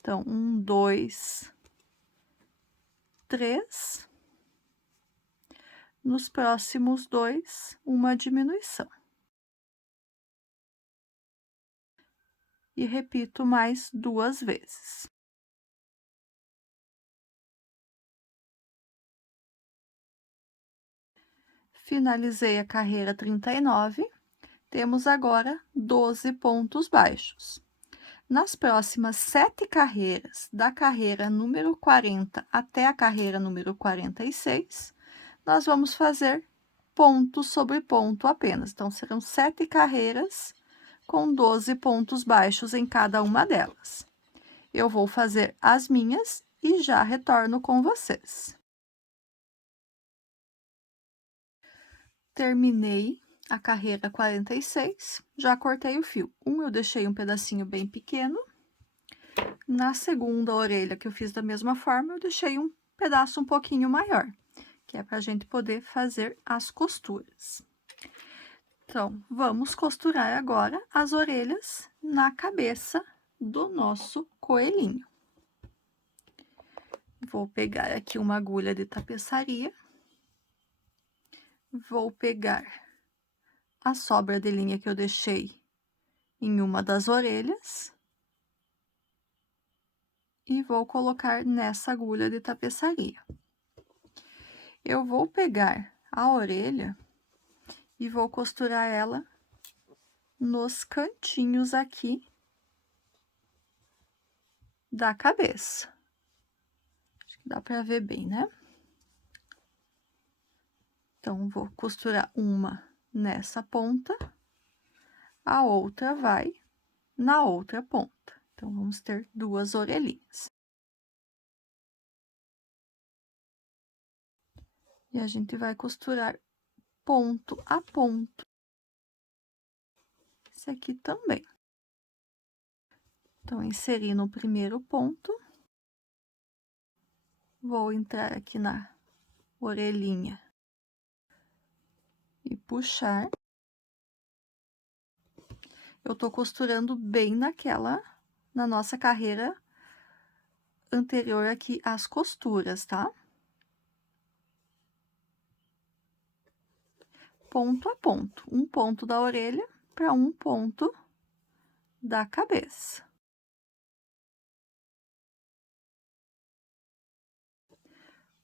Então, 1, 2, 3. Nos próximos 2, uma diminuição. E repito mais 2 vezes. Finalizei a carreira 39, temos agora 12 pontos baixos. Nas próximas 7 carreiras, da carreira número 40 até a carreira número 46, nós vamos fazer ponto sobre ponto apenas. Então, serão 7 carreiras com 12 pontos baixos em cada uma delas. Eu vou fazer as minhas e já retorno com vocês. Terminei a carreira 46, já cortei o fio. Eu deixei um pedacinho bem pequeno. Na segunda orelha, que eu fiz da mesma forma, eu deixei um pedaço um pouquinho maior, que é para a gente poder fazer as costuras. Então, vamos costurar agora as orelhas na cabeça do nosso coelhinho. Vou pegar aqui uma agulha de tapeçaria. Vou pegar a sobra de linha que eu deixei em uma das orelhas. E vou colocar nessa agulha de tapeçaria. Eu vou pegar a orelha e vou costurar ela nos cantinhos aqui da cabeça. Acho que dá para ver bem, né? Então, vou costurar uma nessa ponta, a outra vai na outra ponta. Então, vamos ter 2 orelhinhas. E a gente vai costurar ponto a ponto. Esse aqui também. Então, inseri no primeiro ponto. Vou entrar aqui na orelhinha e puxar. Eu tô costurando bem na nossa carreira anterior aqui, as costuras, tá? Ponto a ponto. Um ponto da orelha para um ponto da cabeça.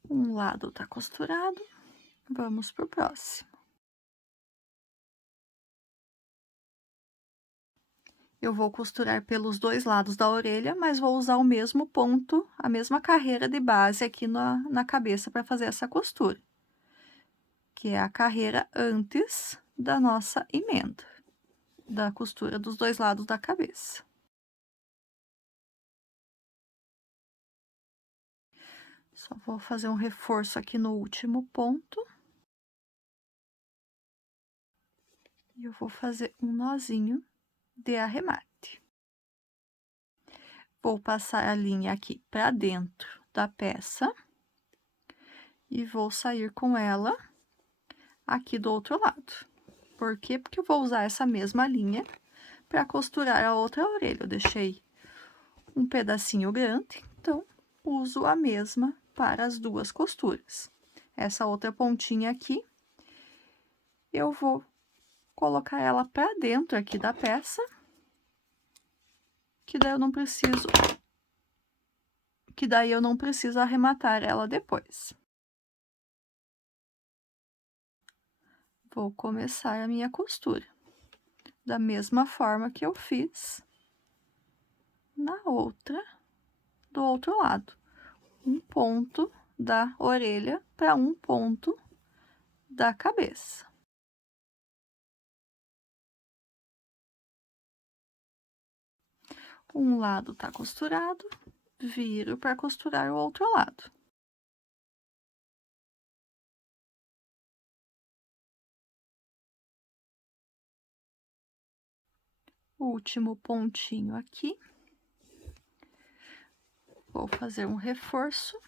Um lado tá costurado, vamos pro próximo. Eu vou costurar pelos dois lados da orelha, mas vou usar o mesmo ponto, a mesma carreira de base aqui na cabeça para fazer essa costura, que é a carreira antes da nossa emenda, da costura dos dois lados da cabeça. Só vou fazer um reforço aqui no último ponto. E eu vou fazer um nozinho de arremate. Vou passar a linha aqui para dentro da peça e vou sair com ela aqui do outro lado. Por quê? Porque eu vou usar essa mesma linha para costurar a outra orelha. Eu deixei um pedacinho grande, então uso a mesma para as duas costuras. Essa outra pontinha aqui, eu vou colocar ela para dentro aqui da peça, que daí eu não preciso arrematar ela depois. Vou começar a minha costura da mesma forma que eu fiz do outro lado. Um ponto da orelha para um ponto da cabeça. Um lado tá costurado, viro para costurar o outro lado. Último pontinho aqui. Vou fazer um reforço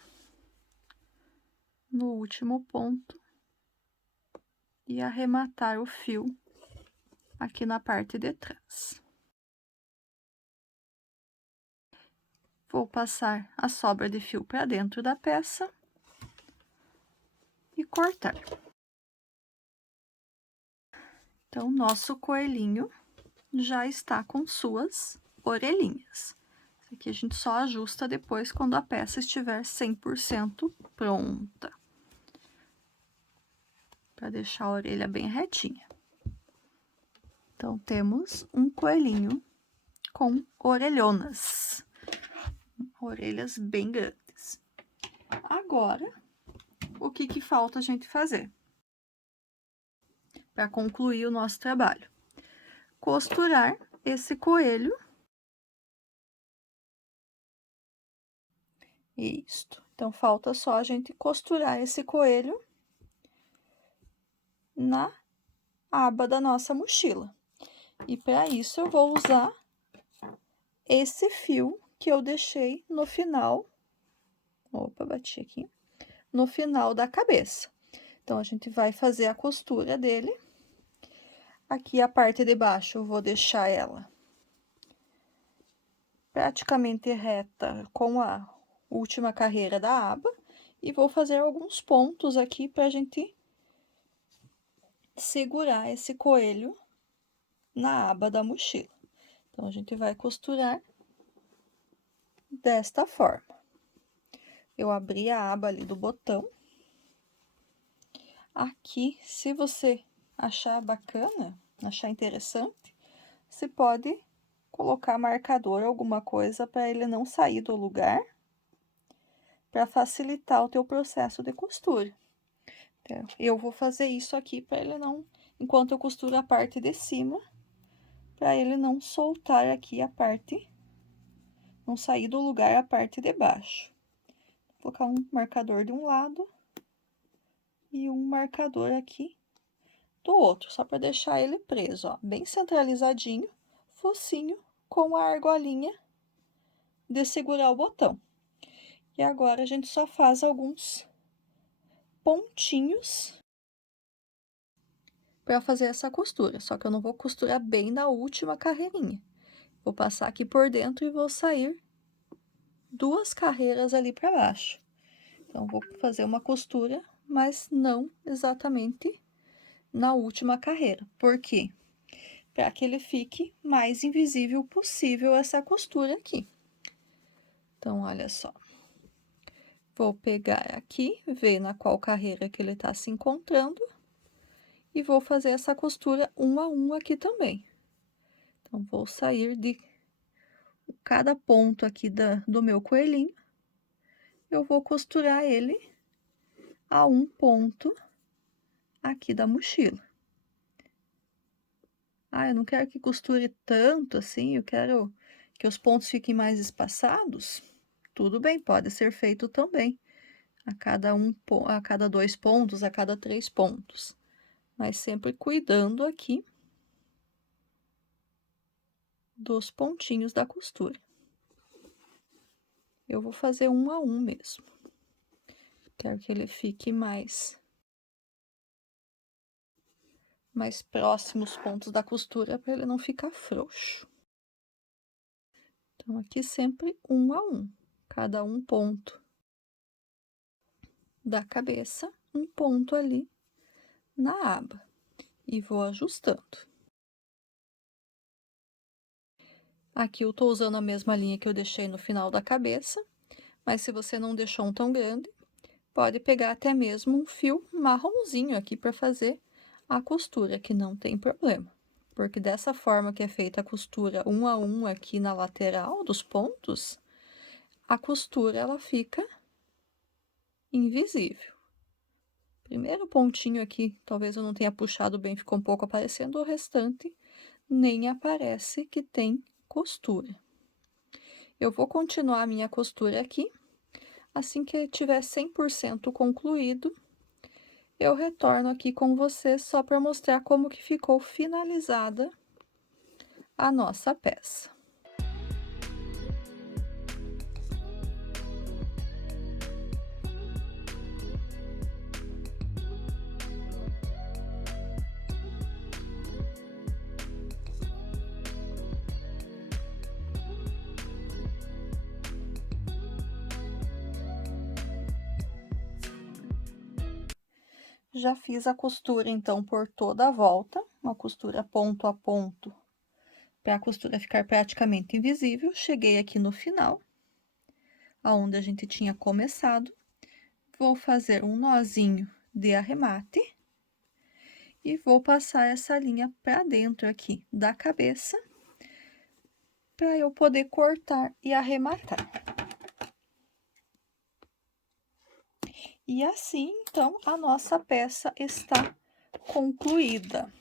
no último ponto e arrematar o fio aqui na parte de trás. Vou passar a sobra de fio para dentro da peça e cortar. Então, nosso coelhinho já está com suas orelhinhas. Isso aqui a gente só ajusta depois quando a peça estiver 100% pronta. Para deixar a orelha bem retinha. Então, temos um coelhinho com orelhonas. Orelhas bem grandes. Agora, o que falta a gente fazer? Para concluir o nosso trabalho. Costurar esse coelho. Isto. Então, falta só a gente costurar esse coelho na aba da nossa mochila. E para isso, eu vou usar esse fio que eu deixei no final. Opa, bati aqui. No final da cabeça. Então, a gente vai fazer a costura dele. Aqui a parte de baixo eu vou deixar ela praticamente reta com a última carreira da aba. E vou fazer alguns pontos aqui pra gente segurar esse coelho na aba da mochila. Então, a gente vai costurar desta forma. Eu abri a aba ali do botão. Aqui, se você achar bacana, achar interessante, você pode colocar marcador, alguma coisa, para ele não sair do lugar, para facilitar o teu processo de costura. Então, eu vou fazer isso aqui para ele não, enquanto eu costuro a parte de cima, para ele não soltar aqui a parte, não sair do lugar a parte de baixo. Vou colocar um marcador de um lado e um marcador aqui do outro, só para deixar ele preso, ó, bem centralizadinho, focinho com a argolinha de segurar o botão. E agora a gente só faz alguns pontinhos para fazer essa costura, só que eu não vou costurar bem na última carreirinha. Vou passar aqui por dentro e vou sair 2 carreiras ali para baixo. Então, vou fazer uma costura, mas não exatamente na última carreira. Por quê? Para que ele fique mais invisível possível essa costura aqui. Então, olha só. Vou pegar aqui, ver na qual carreira que ele tá se encontrando. E vou fazer essa costura um a um aqui também. Então, vou sair de cada ponto aqui do meu coelhinho. Eu vou costurar ele a um ponto aqui da mochila. Ah, eu não quero que costure tanto assim, eu quero que os pontos fiquem mais espaçados. Tudo bem, pode ser feito também. A cada 2 pontos, a cada 3 pontos. Mas sempre cuidando aqui dos pontinhos da costura. Eu vou fazer um a um mesmo. Quero que ele fique mais próximo os pontos da costura para ele não ficar frouxo. Então, aqui sempre um a um, cada um ponto da cabeça, um ponto ali na aba, e vou ajustando. Aqui eu tô usando a mesma linha que eu deixei no final da cabeça, mas se você não deixou um tão grande, pode pegar até mesmo um fio marronzinho aqui para fazer a costura, que não tem problema. Porque dessa forma que é feita a costura um a um aqui na lateral dos pontos, a costura ela fica invisível. Primeiro pontinho aqui, talvez eu não tenha puxado bem, ficou um pouco aparecendo, o restante nem aparece que tem costura. Eu vou continuar a minha costura aqui. Assim que tiver 100% concluído, eu retorno aqui com vocês só para mostrar como que ficou finalizada a nossa peça. Já fiz a costura, então, por toda a volta, uma costura ponto a ponto, para a costura ficar praticamente invisível. Cheguei aqui no final, aonde a gente tinha começado. Vou fazer um nozinho de arremate e vou passar essa linha para dentro aqui da cabeça, para eu poder cortar e arrematar. E assim, então, a nossa peça está concluída.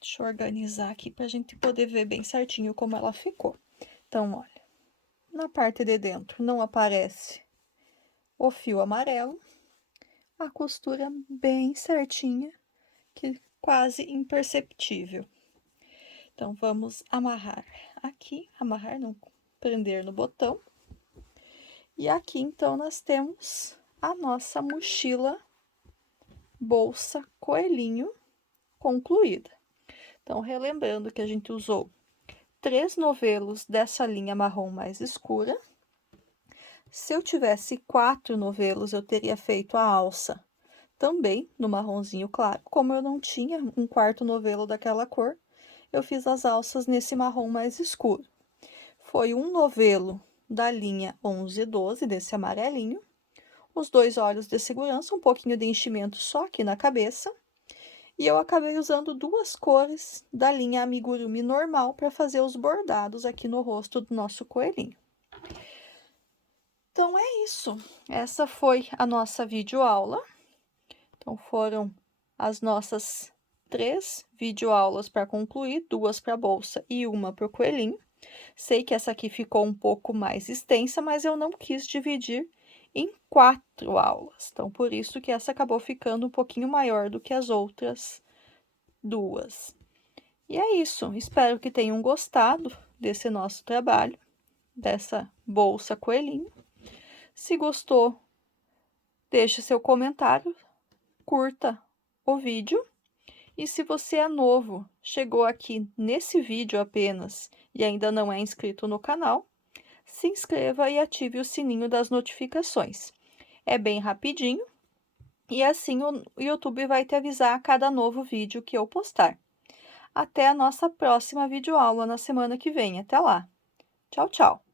Deixa eu organizar aqui para a gente poder ver bem certinho como ela ficou. Então, olha, na parte de dentro não aparece o fio amarelo, a costura bem certinha, que quase imperceptível. Então, vamos amarrar aqui, amarrar, não, prender no botão. E aqui, então, nós temos a nossa mochila bolsa coelhinho concluída. Então, relembrando que a gente usou 3 novelos dessa linha marrom mais escura. Se eu tivesse 4 novelos, eu teria feito a alça também no marronzinho claro. Como eu não tinha um 4º novelo daquela cor, eu fiz as alças nesse marrom mais escuro. Foi um novelo da linha 11 e 12, desse amarelinho, os 2 olhos de segurança, um pouquinho de enchimento só aqui na cabeça, e eu acabei usando 2 cores da linha amigurumi normal para fazer os bordados aqui no rosto do nosso coelhinho. Então, é isso. Essa foi a nossa videoaula. Então, foram as nossas 3 videoaulas para concluir, 2 para a bolsa e 1 para o coelhinho. Sei que essa aqui ficou um pouco mais extensa, mas eu não quis dividir em 4 aulas. Então, por isso que essa acabou ficando um pouquinho maior do que as outras 2. E é isso, espero que tenham gostado desse nosso trabalho, dessa bolsa coelhinho. Se gostou, deixe seu comentário, curta o vídeo. E se você é novo, chegou aqui nesse vídeo apenas e ainda não é inscrito no canal, se inscreva e ative o sininho das notificações. É bem rapidinho e assim o YouTube vai te avisar a cada novo vídeo que eu postar. Até a nossa próxima videoaula na semana que vem. Até lá. Tchau, tchau.